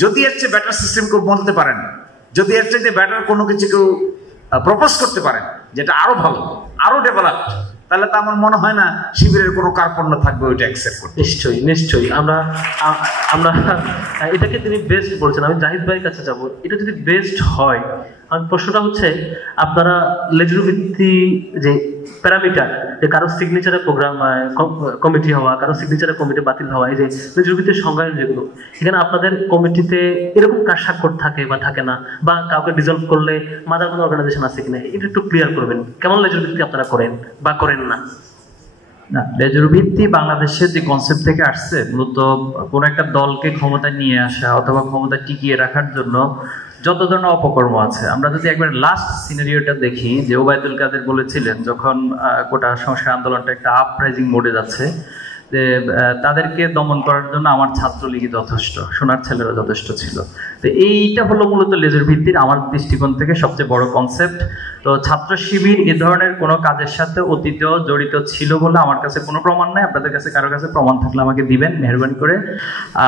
যদি এর চেয়ে বেটার সিস্টেম কেউ বলতে পারেন, যদি এর চেয়ে বেটার কোনো কিছু কেউ প্রপোজ করতে পারেন যেটা আরো ভালো, আরো ডেভেলপড, তাহলে তো আমার মনে হয় না শিবিরের কোনো কার্পণ্য থাকবে ওইটা অ্যাকসেপ্ট করতে। নিশ্চয়ই নিশ্চয়ই আমরা এটাকে তিনি বেস্ট বলছেন। আমি জাহিদ ভাইয়ের কাছে যাব। এটা যদি বেস্ট হয়, আমার প্রশ্নটা হচ্ছে, আপনারা লেজুর ভিত্তি যে প্যারামিটার, যে কারো সিগনেচারে প্রোগ্রাম কমিটি হওয়া, কারো সিগনেচারে কমিটি বাতিল হওয়া, এই যে লেজুর ভিত্তির সংজ্ঞায়ন যেগুলো, এখানে আপনাদের কমিটিতে এরকম কার স্বাক্ষর থাকে বা থাকে না, বা কাউকে ডিজলভ করলে মাদার কোনো অর্গানাইজেশন আছে কিনা, এটা একটু ক্লিয়ার করবেন। কেমন লেজুর ভিত্তি আপনারা করেন বা করেন না? না, লেজুর ভিত্তি বাংলাদেশের যে কনসেপ্ট থেকে আসছে, মূলত কোনো একটা দলকে ক্ষমতায় নিয়ে আসা অথবা ক্ষমতা টিকিয়ে রাখার জন্য যত ধরনের অপকর্ম আছে। আমরা যদি একবার লাস্ট সিনারিওটা দেখি, যে ওবায়দুল কাদের বলেছিলেন যখন গোটা সংস্কার আন্দোলনটা একটা আপরাইজিং মোডে যাচ্ছে, যে তাদেরকে দমন করার জন্য আমার ছাত্রলীগই যথেষ্ট, সোনার ছেলেরা যথেষ্ট ছিল। তো এইটা হলো মূলত লেজুর ভিত্তির আমার দৃষ্টিকোণ থেকে সবচেয়ে বড় কনসেপ্ট। তো ছাত্র শিবির এ ধরনের কোনো কাজের সাথে অতীতেও জড়িত ছিল বলে আমার কাছে কোনো প্রমাণ নাই। আপনাদের কাছে কারো কাছে প্রমাণ থাকলে আমাকে দিবেন মেহরবানি করে।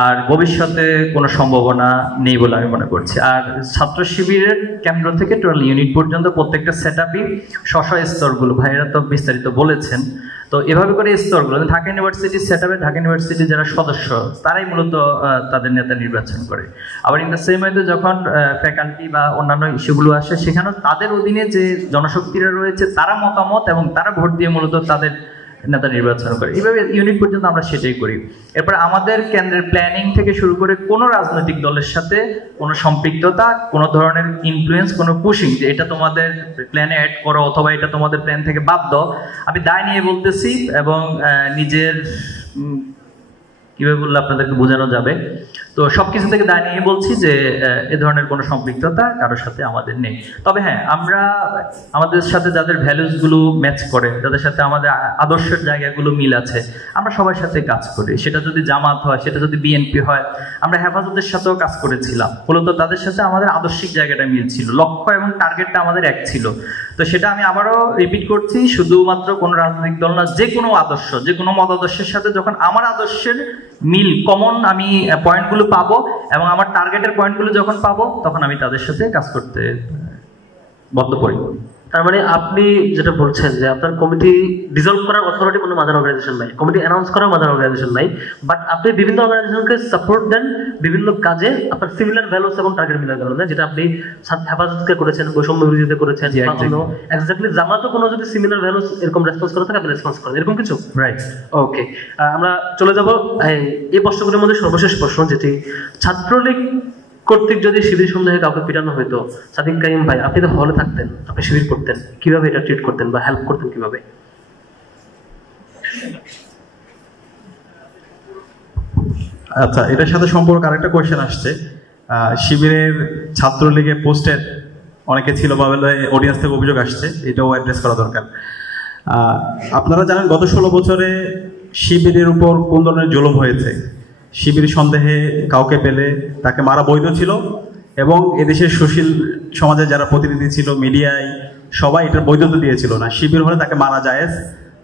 আর ভবিষ্যতে কোনো সম্ভাবনা নেই বলে আমি মনে করছি। আর ছাত্র শিবিরের কেন্দ্র থেকে টোটাল ইউনিট পর্যন্ত প্রত্যেকটা সেট আপই স্তরগুলো ভাইয়েরা তো বিস্তারিত বলেছেন। তো এভাবে করে স্তরগুলো, ঢাকা ইউনিভার্সিটির সেট আপে ঢাকা ইউনিভার্সিটির যারা সদস্য তারাই মূলত তাদের নেতা নির্বাচন করে। আবার ইন দ্য সেম ওয়েতে যখন ফ্যাকাল্টি বা অন্যান্য ইস্যুগুলো আসে, সেখানেও তাদের অধীনে যে জনশক্তিরা রয়েছে তারা মতামত এবং তারা ভোট দিয়ে মূলত তাদের নেতা নির্বাচন করে। এইভাবে ইউনিট পর্যন্ত আমরা সেটাই করি। এরপর আমাদের কেন্দ্রের প্ল্যানিং থেকে শুরু করে কোনো রাজনৈতিক দলের সাথে কোনো সম্পৃক্ততা, কোনো ধরনের ইনফ্লুয়েন্স, কোনো পুশিং যে এটা তোমাদের প্ল্যানে অ্যাড করো অথবা এটা তোমাদের প্ল্যান থেকে বাদ দাও, আমি দায় নিয়ে বলতেছি। এবং নিজের কিভাবে বললে আপনাদেরকে বোঝানো যাবে, তো সবকিছু থেকে দায় নিয়ে বলছি যে এ ধরনের কোনো সম্পৃক্ততা কারোর সাথে আমাদের নেই। তবে হ্যাঁ, আমরা আমাদের সাথে যাদের ভ্যালুসগুলো ম্যাচ করে, যাদের সাথে আমাদের আদর্শের জায়গাগুলো মিল আছে, আমরা সবার সাথে কাজ করি। সেটা যদি জামাত হয়, সেটা যদি বিএনপি হয়, আমরা হেফাজতের সাথেও কাজ করেছিলাম। মূলত তাদের সাথে আমাদের আদর্শিক জায়গাটা মিল ছিল, লক্ষ্য এবং টার্গেটটা আমাদের এক ছিল। তো সেটা আমি আবারও রিপিট করছি, শুধুমাত্র কোনো রাজনৈতিক দল না, যে কোনো আদর্শ, যে কোনো মতাদর্শের সাথে যখন আমার আদর্শের মিল, কমন আমি পয়েন্টগুলো পাবো এবং আমার টার্গেটের পয়েন্টগুলো যখন পাবো, তখন আমি তাদের সাথে কাজ করতে বদ্ধপরিকর। তার মানে আপনি যেটা বলছেন যে আপনার কমিটি ডিজলভ করার অথরিটি কোনো মাদার অর্গানাইজেশন নাই, কমিটি অ্যানাউন্স করার মাদার অর্গানাইজেশন নাই, বাট আপনি বিভিন্ন অর্গানাইজেশনকে সাপোর্ট দেন বিভিন্ন কাজে, আপনার সিমিলার ভ্যালুস এবং টার্গেট মিলার কারণে, যেটা আপনি হেফাজতকে করেছেন, বৈষম্য বিরোধীতে করেছেন, এক্স্যাক্টলি জামাতও কোনো যদি সিমিলার ভ্যালুস এরকম রেসপন্স করে থাকে আপনি রেসপন্স করেন, এরকম কিছু, রাইট? ওকে, আমরা চলে যাব এই প্রশ্নগুলোর মধ্যে সর্বশেষ প্রশ্ন, যেটি ছাত্রলীগ কর্তৃক যদি শিবির সন্দেহে কাউকে পিটানো হইতো, সাদিক কাইম ভাই আপনি তো হলে থাকতেন, আপনি শিবির করতেন, কিভাবে এটা ট্রিট করতেন বা হেল্প করতেন কিভাবে? আচ্ছা, এটার সাথে সম্পর্ক আরেকটা কোয়েশ্চেন আসছে। শিবিরের ছাত্রলীগে পোস্টেড অনেকে ছিল বলে অডিয়েন্স থেকে অভিযোগ আসছে, এটাও অ্যাড্রেস করা দরকার। আপনারা জানেন গত 16 বছরে শিবিরের উপর কোন ধরনের জুলুম হয়েছে। শিবির সন্দেহে কাউকে পেলে তাকে মারা বৈধ ছিল, এবং এদেশের সুশীল সমাজে যারা প্রতিনিধি ছিল, মিডিয়ায় সবাই এটার বৈধতা দিয়েছিল না। শিবির হলে তাকে মারা জায়েজ,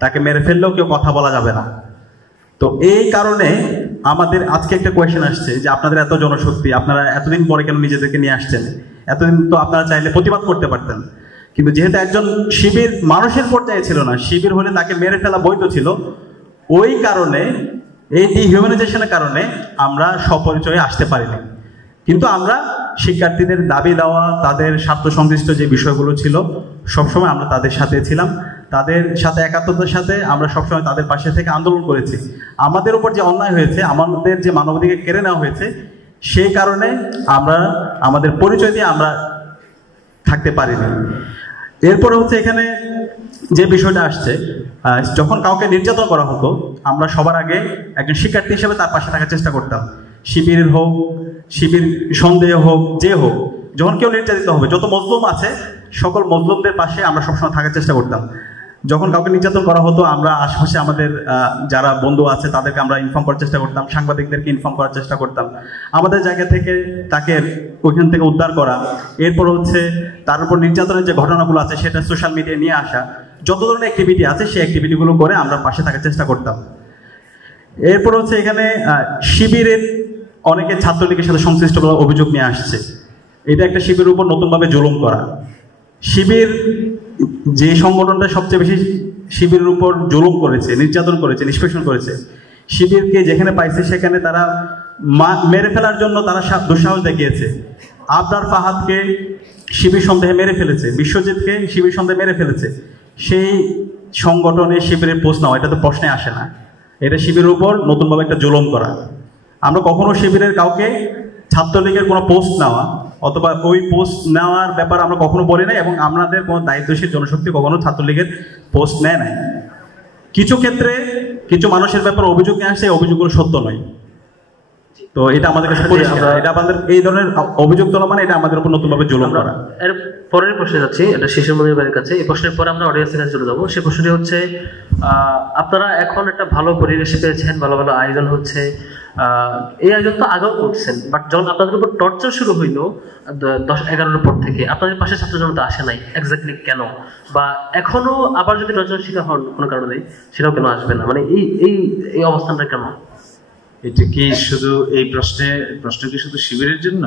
তাকে মেরে ফেললেও কেউ কথা বলা যাবে না। তো এই কারণে আমাদের আজকে একটা কোয়েশ্চেন আসছে যে আপনাদের এত জনশক্তি, আপনারা এতদিন পরে কেন নিজেদেরকে নিয়ে আসছেন? এতদিন তো আপনারা চাইলে প্রতিবাদ করতে পারতেন, কিন্তু যেহেতু একজন শিবির মানুষের পর্যায়ে ছিল না, শিবির হলে তাকে মেরে ফেলা বৈধ ছিল, ওই কারণে এই ডিহিউম্যানাইজেশনের কারণে আমরা স্বপরিচয়ে আসতে পারিনি। কিন্তু আমরা শিক্ষার্থীদের দাবি দেওয়া, তাদের স্বার্থ সংশ্লিষ্ট যে বিষয়গুলো ছিল সবসময় আমরা তাদের সাথে ছিলাম, তাদের সাথে একাত্মতার সাথে আমরা সবসময় তাদের পাশে থেকে আন্দোলন করেছি। আমাদের উপর যে অন্যায় হয়েছে, আমাদের যে মানবাধিকার কেড়ে নেওয়া হয়েছে, সেই কারণে আমরা আমাদের পরিচয় দিয়ে আমরা থাকতে পারিনি। এরপরে হচ্ছে এখানে যে বিষয়টা আসছে, যখন কাউকে নির্যাতন করা হতো আমরা সবার আগে একজন শিক্ষার্থী হিসেবে তার পাশে থাকার চেষ্টা করতাম। শিবিরের হোক, শিবির সন্দেহ হোক, যে হোক, যখন কেউ নির্যাতিত হবে, যত মজলুম আছে সকল মজলুমদের পাশে আমরা সবসময় থাকার চেষ্টা করতাম। যখন কাউকে নির্যাতন করা হতো আমরা আশেপাশে আমাদের যারা বন্ধু আছে তাদেরকে আমরা ইনফর্ম করার চেষ্টা করতাম, সাংবাদিকদেরকে ইনফর্ম করার চেষ্টা করতাম, আমাদের জায়গা থেকে তাকে ওইখান থেকে উদ্ধার করা। এরপর হচ্ছে তার উপর নির্যাতনের যে ঘটনাগুলো আছে সেটা সোশ্যাল মিডিয়ায় নিয়ে আসা, যত ধরনের অ্যাক্টিভিটি আছে সেই অ্যাক্টিভিটিগুলো করে আমরা পাশে থাকার চেষ্টা করতাম। এরপর হচ্ছে এখানে শিবিরের অনেকে ছাত্রলীগের সাথে সংশ্লিষ্ট বলে অভিযোগ নিয়ে আসছে। এটা একটা শিবিরের উপর নতুনভাবে জুলুম করা। শিবির যে সংগঠনটা সবচেয়ে বেশি শিবিরের উপর জুলুম করেছে, নির্যাতন করেছে, নিষ্পেষণ করেছে, শিবিরকে যেখানে পাইছে সেখানে তারা মেরে ফেলার জন্য তারা দুঃসাহস দেখিয়েছে। আবরার ফাহাদকে শিবির সন্দেহে মেরে ফেলেছে, বিশ্বজিৎকে শিবির সন্দেহে মেরে ফেলেছে। সেই সংগঠনে শিবিরের পোস্ট নেওয়া, এটা তো প্রশ্নে আসে না। এটা শিবিরের উপর নতুনভাবে একটা জুলুম করা। আমরা কখনো শিবিরের কাউকে ছাত্রলীগের কোনো পোস্ট নেওয়া অথবা ওই পোস্ট নেওয়ার ব্যাপার আমরা কখনো বলি নাই, এবং আমাদের কোনো দায়িত্বশীল জনশক্তি কখনো ছাত্রলীগের পোস্ট নেয় নাই। কিছু ক্ষেত্রে কিছু মানুষের ব্যাপারে অভিযোগ নিয়ে আসে, অভিযোগগুলো সত্য নয়। তো এটা আমাদের কাছে পরিষ্কার, এটা আমাদের এই ধরনের অভিযোগ তোলা মানে এটা আমাদের উপর নতুনভাবে জুলুম করা। এর পরের প্রশ্নে যাচ্ছি, এটা শিশির মনির ভাইয়ের কাছে। এই প্রশ্নের পরে আমরা অডিয়েন্সের কাছে চলে যাবো। সেই প্রশ্নটি হচ্ছে, আপনারা এখন একটা ভালো পরিবেশে পেয়েছেন, ভালো ভালো আয়োজন হচ্ছে, এই আয়োজন তো আগেও করছেন, বাট যখন আপনাদের উপর টর্চার শুরু হইলো 10-11-এর পর থেকে আপনাদের পাশে ছাত্র জনতা আসে নাই, এক্স্যাক্টলি কেন? বা এখনো আবার যদি টর্চার শিকার হন কোনো কারণে, সেটাও কেন আসবে না? মানে এই অবস্থানটা কেন? এটা কি শুধু এই প্রশ্ন কি শুধু শিবিরের জন্য?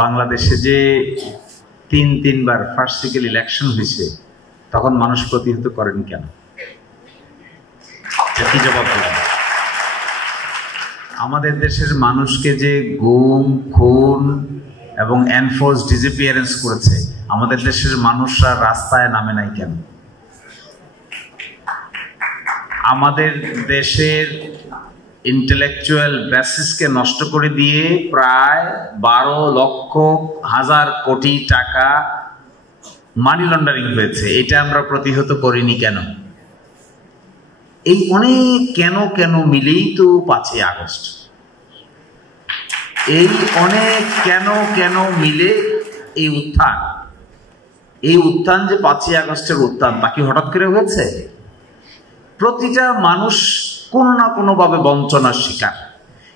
বাংলাদেশে যে 3বার ফার্স্ট সাইকেল ইলেকশন হয়েছে, তখন মানুষ প্রতিহত করেন কেন? কি জবাব দেবেন? আমাদের দেশের মানুষকে যে গুম, খুন এবং এনফোর্স ডিসঅ্যাপিয়ারেন্স করেছে, আমাদের দেশের মানুষরা রাস্তায় নামে নাই কেন? আমাদের দেশের ইন্টেলেকচুয়াল বেসিসকে নষ্ট করে দিয়ে প্রায় 12 লক্ষ হাজার কোটি টাকা মানি লন্ডারিং হয়েছে, এটা আমরা প্রতিহত করিনি কেন? এই অনেক কেন মিলেই তো 5ই আগস্ট। এই অনেক কেন মিলে এই উত্থান যে 5ই আগস্টের উত্থান, তা কি হঠাৎ করে হয়েছে? প্রতিটা মানুষ কোনো না কোনো ভাবে বঞ্চনার শিকার।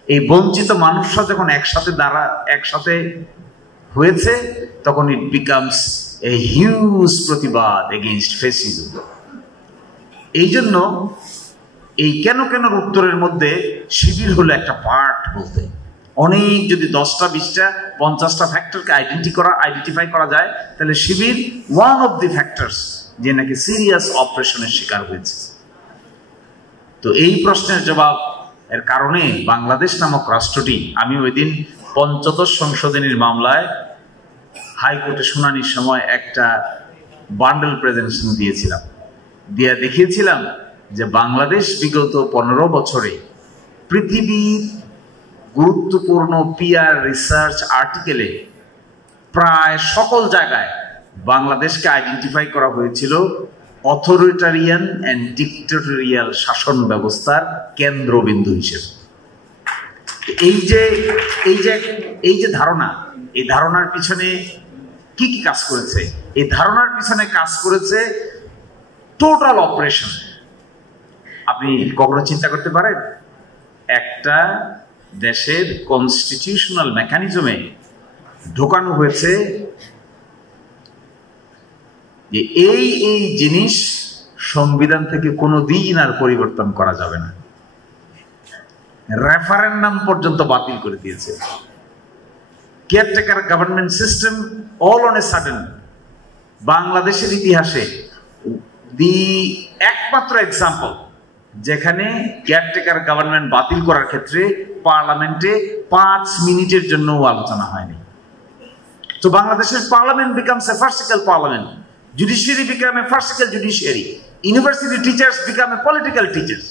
এই বঞ্চিত মানুষরা যখন একসাথে হয়েছে, তখন ইট বিকামস এ হিউজ প্রতিবাদ এগেইনস্ট ফ্যাসিজম। এই জন্য এই কেন উত্তরের মধ্যে শিবির হলো একটা পার্ট। বলতে অনেক যদি 10টা 20টা 50টা ফ্যাক্টরকে আইডেন্টিফাই করা যায়, তাহলে শিবির ওয়ান অফ দি ফ্যাক্টরস যে নাকি সিরিয়াস অপারেশনের শিকার হয়েছে। তো এই প্রশ্নের জবাব এর কারণে বাংলাদেশ নামক রাষ্ট্রটি, আমি ওই দিন 85 সংশোধনীর মামলায় হাইকোর্টে শুনানির সময় একটা বান্ডেল প্রেজেন্টেশন দিয়েছিলাম, দেখিয়েছিলাম যে বাংলাদেশ বিগত 15 বছরে পৃথিবীর গুরুত্বপূর্ণ পিয়ার রিসার্চ আর্টিকেলে প্রায় সকল জায়গায় বাংলাদেশকে আইডেন্টিফাই করা হয়েছিল অথরিটারিয়ান অ্যান্ড ডিক্টেটরিয়াল শাসন ব্যবস্থার কেন্দ্রবিন্দু হিসেবে। এই যে ধারণা, এই ধারণার পিছনে কি কি কাজ করেছে? এই ধারণার পিছনে কাজ করেছে টোটাল অপারেশন। আপনি কখনো চিন্তা করতে পারেন একটা দেশের কনস্টিটিউশনাল মেকানিজমে ঢোকানো হয়েছে যে এই এই জিনিস সংবিধান থেকে কোনোদিন আর পরিবর্তন করা যাবে না, রেফারেন্ডাম পর্যন্ত বাতিল করে দিয়েছে। Caretaker government system all on a sudden বাংলাদেশের ইতিহাসে দি একমাত্র এক্সাম্পল যেখানে কেয়ারটেকার গভর্নমেন্ট বাতিল করার ক্ষেত্রে পার্লামেন্টে 5 মিনিটের জন্য আলোচনা হয়নি। তো বাংলাদেশের parliament becomes a farcical parliament, judiciary become a farcical judiciary, university teachers become a political teachers.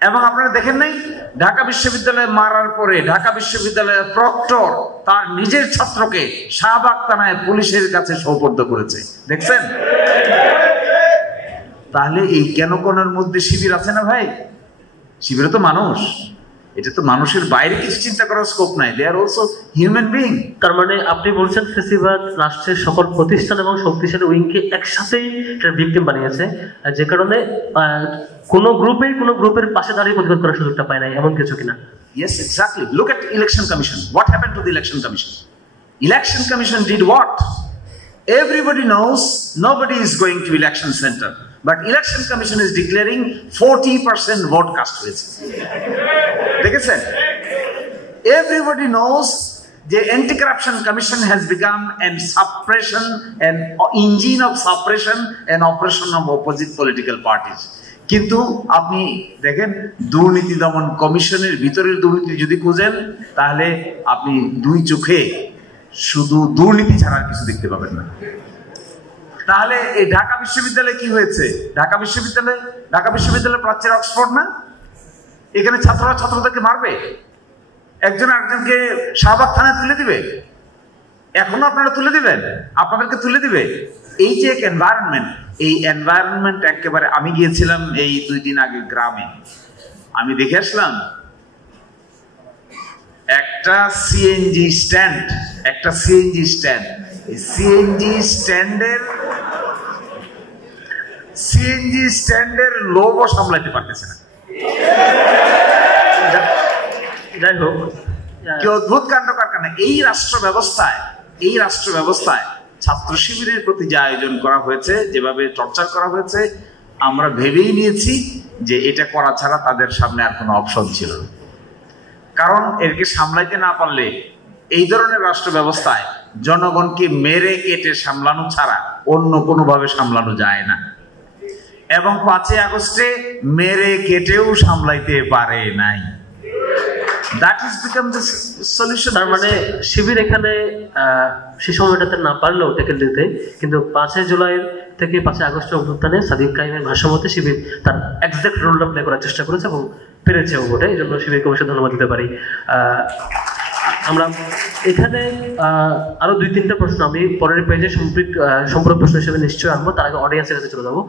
এবং আপনারা দেখেন নাই ঢাকা বিশ্ববিদ্যালয়ে মারার পরে ঢাকা বিশ্ববিদ্যালয়ের প্রক্টর তার নিজের ছাত্রকে শাহবাগ থানায় পুলিশের কাছে সোপর্দ করেছে, দেখছেন? তাহলে এই কেন কোণের মধ্যে শিবির আছে না ভাই? শিবির তো মানুষ, এটা তো মানুষের বাইরে কিছু চিন্তা করার স্কোপ নাই, দে আর অলসো হিউম্যান বিইং। তার মানে আপনি বলছেন ফেসিবাদ রাষ্ট্রের সকল প্রতিষ্ঠান এবং শক্তিশালী উইংকে একসাথেই এটার ভিকটিম বানিয়েছে, যে কারণে কোনো গ্রুপের পাশে দাঁড়িয়ে প্রতিবাদ করার সুযোগটা পায় নাই, এমন কিছু কিনা? Yes, exactly. Look at election commission. What happened to the election commission? Election commission did what? Everybody knows nobody is going to election center, but election commission is declaring 40% vote cast হয়েছে, দেখেছেন? Everybody knows the anti-corruption commission has become an suppression, an engine of suppression and oppression of opposite political parties. কিন্তু আপনি দেখেন দুর্নীতি দমন কমিশনের ভিতরের দুর্নীতি যদি খুঁজেন তাহলে আপনি 2 চোখে শুধু দুর্নীতি ছাড়া কিছু দেখতে পাবেন না। তাহলে এই ঢাকা বিশ্ববিদ্যালয়ে কি হয়েছে? ঢাকা বিশ্ববিদ্যালয় প্রাচ্যের অক্সফোর্ড না? এখানে ছাত্ররা ছাত্রদেরকে মারবে, একজন আরেকজনকে শাহবাগ থানায় তুলে দিবে, এখনো আপনারা তুলে দিবেন, আপনাদেরকে তুলে দিবে। এই যে এক এনভায়রনমেন্ট, এই এনভায়রনমেন্ট একেবারে, আমি গিয়েছিলাম এই 2 দিন আগে গ্রামে, আমি দেখে আসলাম একটা সিএনজি স্ট্যান্ড, সিএনজি স্ট্যান্ডের লোভও সামলাইতে পারতেছে না। যাই হোক, কি অদ্ভুত কাণ্ড কারখানা। এই রাষ্ট্র ব্যবস্থায় ছাত্র শিবিরের প্রতি যে আয়োজন করা হয়েছে, যেভাবে টর্চার করা হয়েছে, আমরা ভেবেই নিয়েছি যে এটা করা ছাড়া তাদের সামনে আর কোনো অপশন ছিল না। কারণ এরকে সামলাইতে না পারলে এই ধরনের রাষ্ট্র ব্যবস্থায় জনগণকে মেরে কেটে সামলানো ছাড়া অন্য কোনোভাবে সামলানো যায় না। এবং 5 আগস্টে মেরে কেটেও সামলাইতে পারে নাই। That has become the solution. তার মানে শিবির এখানে সেই সময়টাতে না পারলেও ট্যাকেল দিতে, কিন্তু 5 জুলাই থেকে 5 আগস্টের অভ্যুত্থানে সাদিক কাইমের ভাষ্যমতে শিবির তার এক্সাক্ট রোলটা প্লে করার চেষ্টা করেছে এবং পেরেছেও বটে। এই জন্য শিবিরকে অবশ্যই ধন্যবাদ দিতে পারি। আমরা এখানে আরো 2-3টা প্রশ্ন আমি পরের পেজে সম্পূরক প্রশ্ন হিসেবে নিশ্চয়ই আনবো, তার আগে অডিয়েন্সের কাছে চলে যাবো।